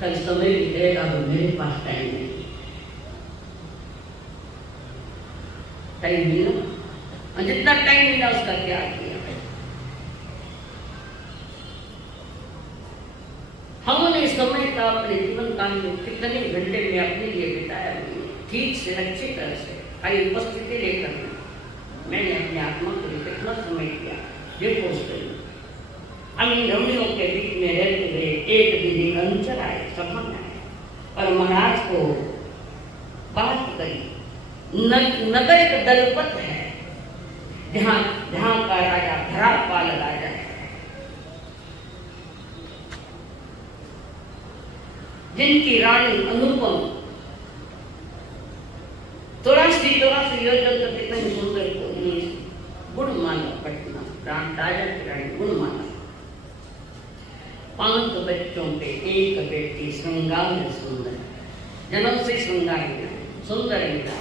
कल समय मिलेगा तो मेरे पास टाइम नहीं, टाइम मिला और जितना टाइम मिला उसका क्या किया। हमने समय का अपने जीवन काल में कितने घंटे में अपने लिए बिताया, ठीक से अच्छी तरह से आई उपस्थिति लेकर मैंने अपने आत्मा के लिए कितना समय किया, ये पोस्ट करी। हम इन रमणियों के बीच में रहते हुए एक दिन अंचल आए, सभा में आए और महाराज को बात करी। नगर एक दलपत है, जहाँ का राजा धरापाल राजा है, जिनकी रानी अनुपम 84 योजन तक इतनी सुंदर गुणमाला पटना राजा की रानी गुणमाला। 5 बच्चों पे एक बेटी श्रृंगार में सुंदर, जन्म से श्रृंगार में सुंदर मिला,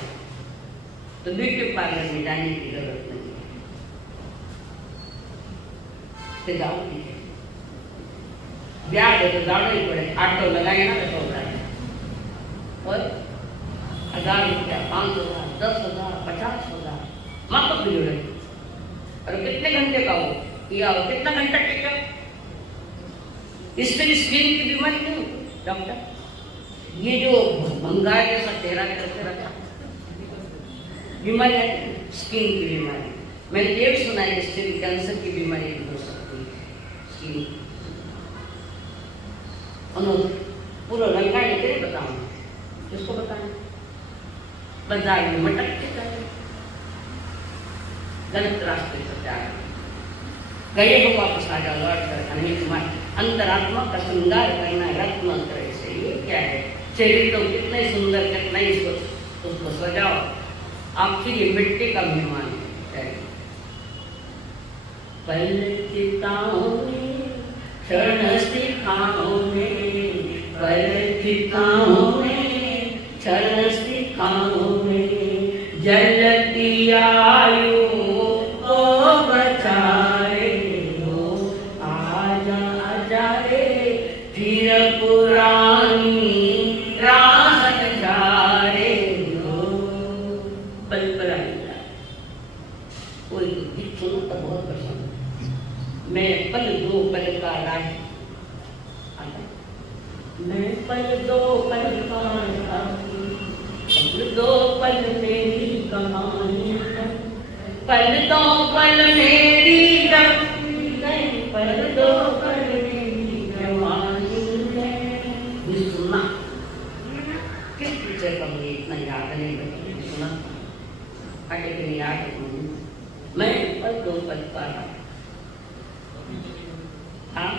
तो ब्यूटी पार्लर में जाने की जरूरत नहीं है। जाओगी ब्याह तो जाना ही पड़े, ऑटो लगाए ना तो और 1000 रुपया, 5,000, 10,000, 50,000 माँ को भी जुड़े। और कितने घंटे का हो या कितना घंटा टिकट, इससे स्किन की बीमारी नहीं होती डॉक्टर। ये जो भंगार जैसा चेहरा करके रखा बीमारी है, स्किन की बीमारी। मैंने ये सुना है इससे भी कैंसर की बीमारी भी हो सकती है। स्किन पूरा रंगा निकले बताऊँ, किसको बताएं? बाजार में मटक के जाए, गलत रास्ते पर जा गए हो, वापस आ जाओ। लौट कर नहीं, तुम्हारे अंतरात्मा का श्रृंगार करना रत्न तरह से। ये क्या है? शरीर तो कितने सुंदर, कितना ही उसको सजाओ, आखिर ये मिट्टी का मेहमान है। पलकिताओं में शरण सिखाओ में, पलकिताओं में शरण सिखाओ में, जलती आयु को बचाए हो, आजा आजा रे फिर पुरानी राह जा रे हो। पल पल आएगा कोई गीत सुनो तो बहुत पसंद। मैं पल दो पल का राही, मैं पल दो पल का राही, पल दो पल मेरी कहानी, पल दो पल मेरी रफ़्ती, पल दो पल मेरी जवानी है। सुना किस पिक्चर का मुझे इतना याद नहीं, सुना अटे याद नहीं। मैं पल दो पल का राही, हाँ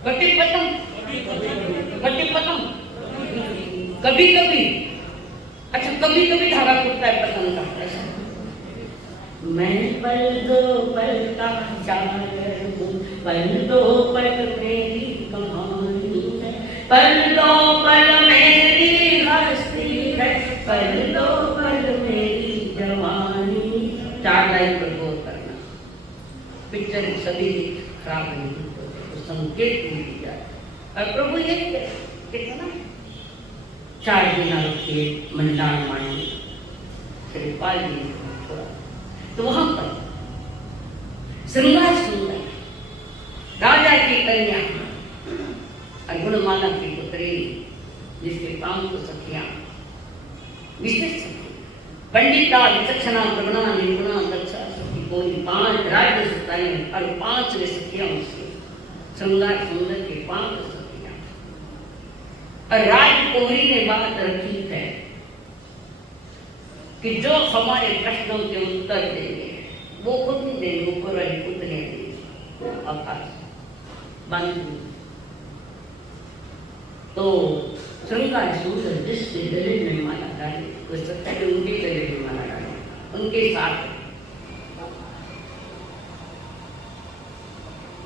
कटी पतंग, कटी पतंग कभी कभी, अच्छा कभी कभी धागा टूटता है पतंग का, ऐसा। मैं पल दो पल का चादर हूँ, पल दो पल मेरी कहानी है, पल दो पल मेरी हस्ती है, पल दो पल मेरी जवानी। 4 लाइन पर गौर करना, पिक्चर सभी खराब नहीं होते, संकेत मिल जाए। और प्रभु ये कितना 4 दिन के मंडान मांगे श्रीपाल जी ने छोड़ा, तो वहां पर श्रृंगार सुंदर राजा की कन्या और गुणमाला की पुत्री, जिसके 5 सखियां विशेष सखी, पंडिता विचक्षणा प्रगणा निर्गुणा दक्षा सखी, कोई 5 राज्य सताएं और 5 सखियां उससे श्रृंगार सुंदर के 5 सखियां। और राजकुमारी ने बात रखी है कि जो हमारे प्रश्नों के उत्तर देंगे वो खुद नहीं देंगे, ऊपर वाली खुद नहीं देंगे, आकाश बंद। तो श्रृंगार सूत्र जिसके गले में माला डाले वो सत्य उनके गले में माला डाले, उनके साथ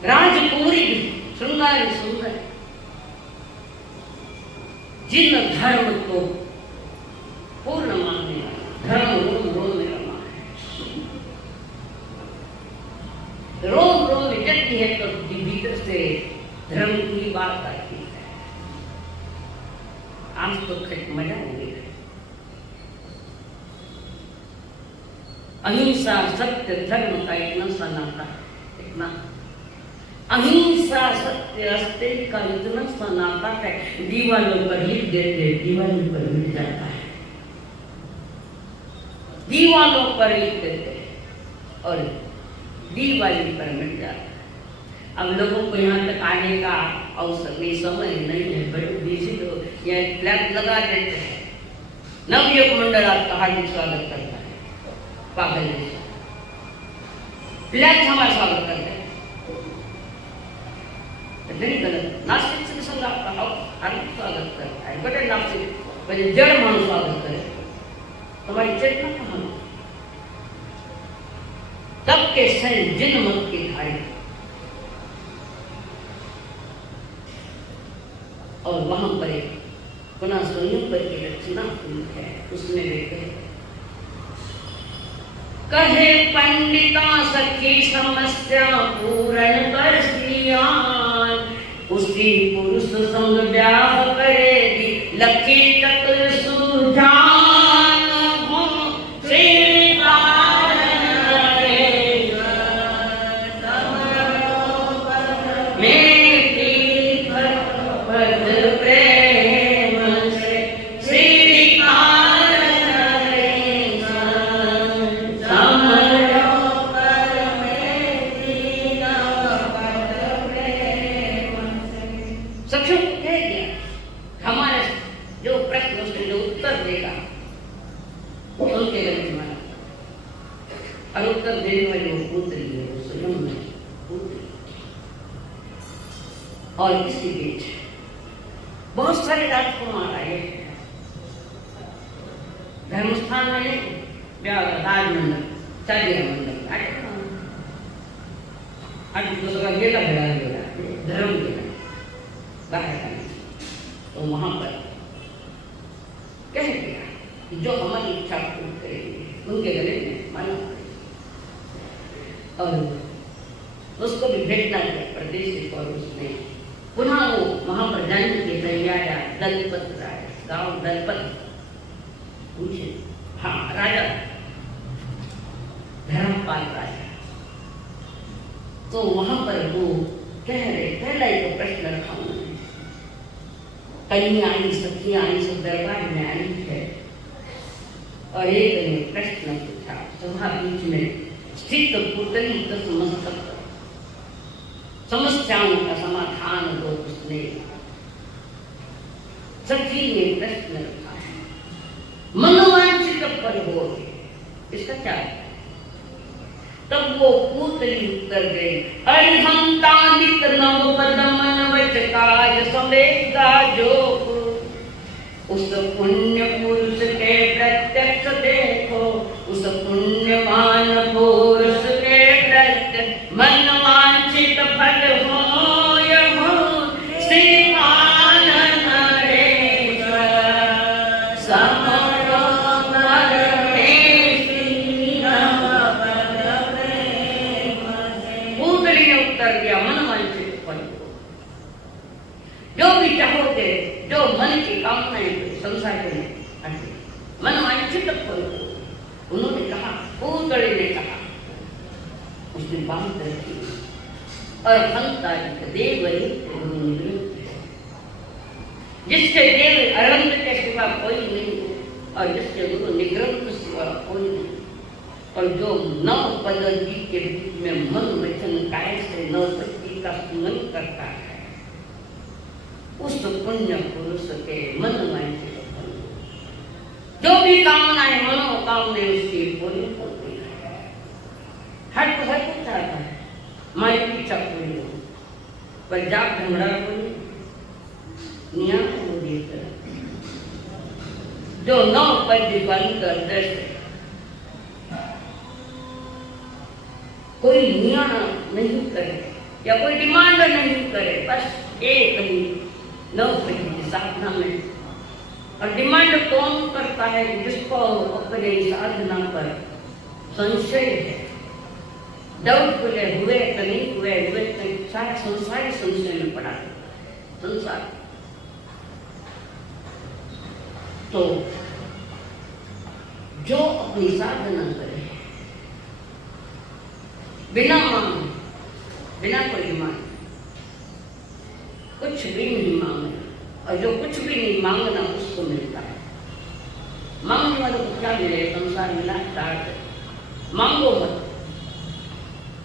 राजकुमारी श्रृंगार सुंदर जिन धर्म को पूर्ण मानने वाला, धर्म रोम रोम में रमा है, रोम रोम में जगती है तो भीतर से धर्म की बात आती है। आज तो मजा हो गया। अहिंसा सत्य धर्म का इतना सा नाता है, इतना अहिंसा सत्य अस्ते का इतना सा नाता है, दीवालों पर लिख देते दीवालों पर मिट जाता है, दीवालों पर लिख देते और दीवाली पर मिट जाता है। अब लोगों को यहाँ तक आने का अवसर नहीं, समय नहीं है, बड़े बिजी लोग ये फ्लैग लगा देते हैं। नवयुग मंडल आपका हार्दिक स्वागत करता है, पागल फ्लैग हमारा स्वागत करते हैं, नहीं गलत। नास्तिक से संग आपका हार्दिक स्वागत करता है, बड़े नास्तिक पहले जड़ मान स्वागत करे, तुम्हारी चेतना कहाँ? तब के सैन जिन मत की धारे और वहां पर पुनः स्वयं पर की रचना हुई है, उसमें वे कहे पंडिता सखी समस्या पूर्ण कर सियान, उसी पुरुष संग ब्याह करेगी लकी टकल सुजान। और इसी बीच बहुत सारे राजकुमार आए धर्मस्थान में, राजमंडल चालिया मंडल गेला धर्म गेला बाहर, तो वहां पर कह दिया कि जो हमारी इच्छा पूर्ण करेंगे उनके गले में माला, और उसको भी भेजना किया प्रदेश और उसने पुनः वो वहां पर जाने के तैयार दलपत राय गांव दलपत पूछे, हाँ राजा धर्मपाल राजा, तो वहां पर वो कह रहे, पहला ही तो प्रश्न रखा उन्होंने, कन्या आई सखियां आई सब दरबार में आई है, और एक ने प्रश्न पूछा, सभा बीच में स्थित पुतली का समस्त समस्याओं का समाधान दो। उसने सखी ने प्रश्न रखा है, मनोवांछित पर हो, इसका क्या है? तब वो पुतली उत्तर गई, अरिहंता नित नव पदमन वचकाज समेगा जो, उस पुण्य पुरुष के प्रत्यक्ष देखो, उस पुण्यवान पुरुष के प्रत्यक्ष मन वांछित फल हो, श्रीमान नरेश्वर समरो पुतली ने उत्तर दिया, मन वांछित फल हो, जो भी चाहोगे, जो मन की कामनाएं संसार में मन वांछित फल हो। उन्होंने कहा, पुतली ने कहा, उसने बात रखी, और हंतारिक देव जिसके देव अरंत के सिवा कोई नहीं, और जिसके गुरु निग्रंथ सिवा कोई नहीं, और जो नव पद जी के बीच में मन वचन काय से नव शक्ति का सुमन करता है, उस पुण्य पुरुष के मन वांछित फल, जो भी जितनी कामनाएं मनोकामनाएं उसकी पूरी होती है। हर कुछ चाहता है माई की इच्छा पूरी हो, पर जाप ढंगड़ा पूरी नियम हो देता जो नौ पद बन कर दृष्ट कोई नियम नहीं करे या कोई डिमांड नहीं करे, बस एक ही नौ पद साधना में। और डिमांड कौन करता है? जिसको अपने साधना पर संशय है, डाउटफुल है, हुए तो नहीं हुए, हुए तो सारा संसार संशय में पड़ा है। संसार तो जो अपनी साधना करे बिना मांग, बिना कोई डिमांड, कुछ भी नहीं मांगना, और जो कुछ भी नहीं मांगना उसको मिलता है। मांगने वालों को क्या मिले? संसार मिला चार्ट मांगो मत,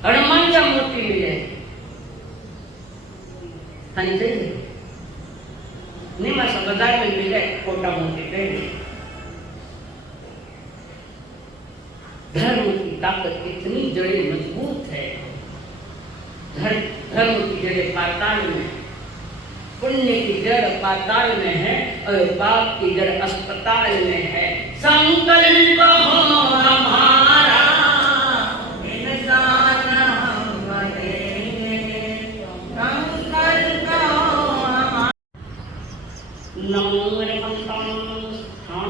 हनुमान क्या मूर्ति मिले संजय नहीं, मैं बाजार में मिले छोटा मोटी पहले। धर्म की ताकत इतनी जड़ें मजबूत है, धर्म की जड़ें पाताल में, पुण्य की जड़ पाताल में है और पाप की जड़ अस्पताल में है। संकल्प हो हमारा इंसान हम बनेंगे, संकल्प हो हमारा। नमो रे पंतम स्थान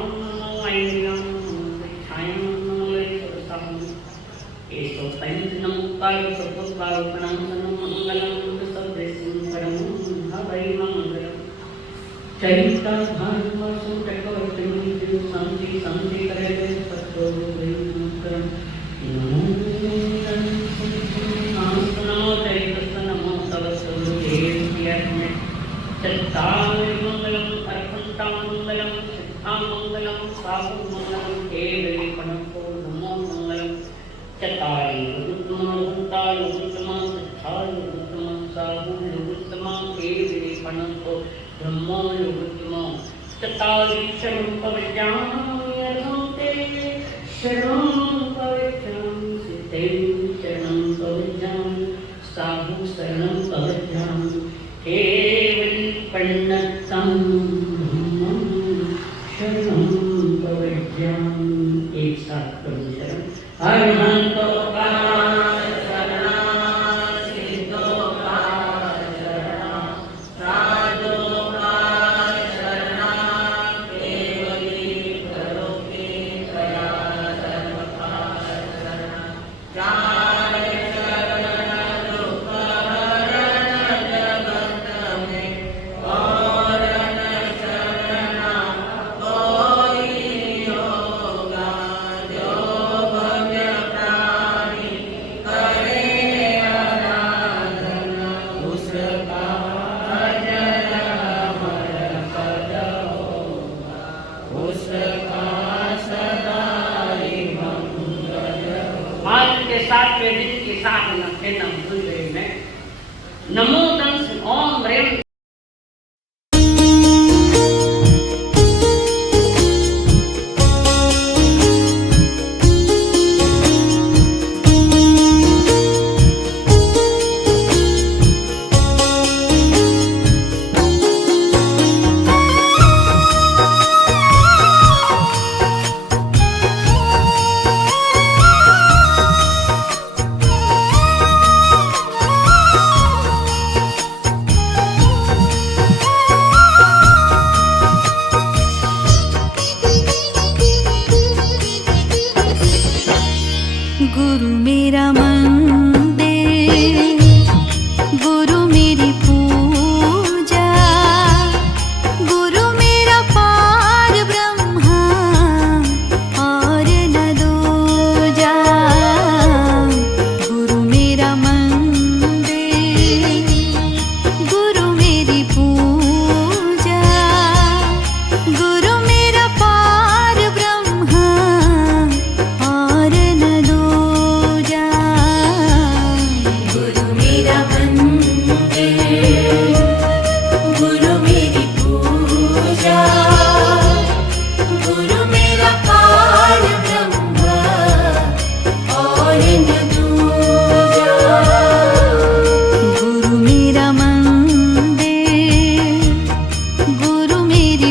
आइलम एसो पंचनम काल सपुष्पावपणं मंगलम सबदेशं परमं हवै मंगलम। चरिता भानुवसु टकवर्तनी शांति शांति करे सत्तो वैमंत्रम। नमो नमो चरितस्थ नमो तवसुदेव्यर्मे चत्तार मंगलम अर्पणतां मंगलम सिद्धां मंगलम साहु मंगलम केवली पणको नमो मंगलम। चतारी उत्तमा उत्तमा सिद्धाय उत्तमा साहु उत्तमा केवली पणको ब्रह्मो उत्तमा। चतारी शरणं पवज्ञानाय अर्हन्ते शरणं पवज्ञानाय सिद्धे शरणं पवज्ञानाय साहु शरणं पवज्ञानाय केवली पणतं ब्रह्मं शरणं पवज्ञानाय। एक साथ करो शरण। हनुमंतो का शरणा सिद्धो का शरणा साधो का शरणा केवली करो के करा सर्व का शरणा। चार शरण दुख हरण जगत में और न शरणा कोई होगा जो सातवें दिन के साधना के नाम भूल गए मैं। नमो तंस ओम रेम।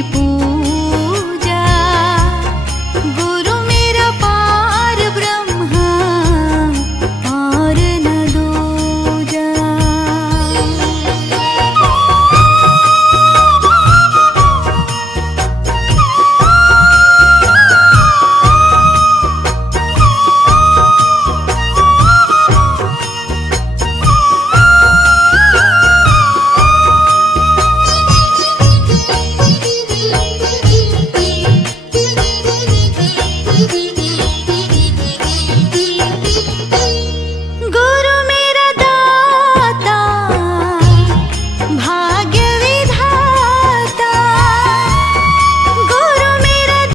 की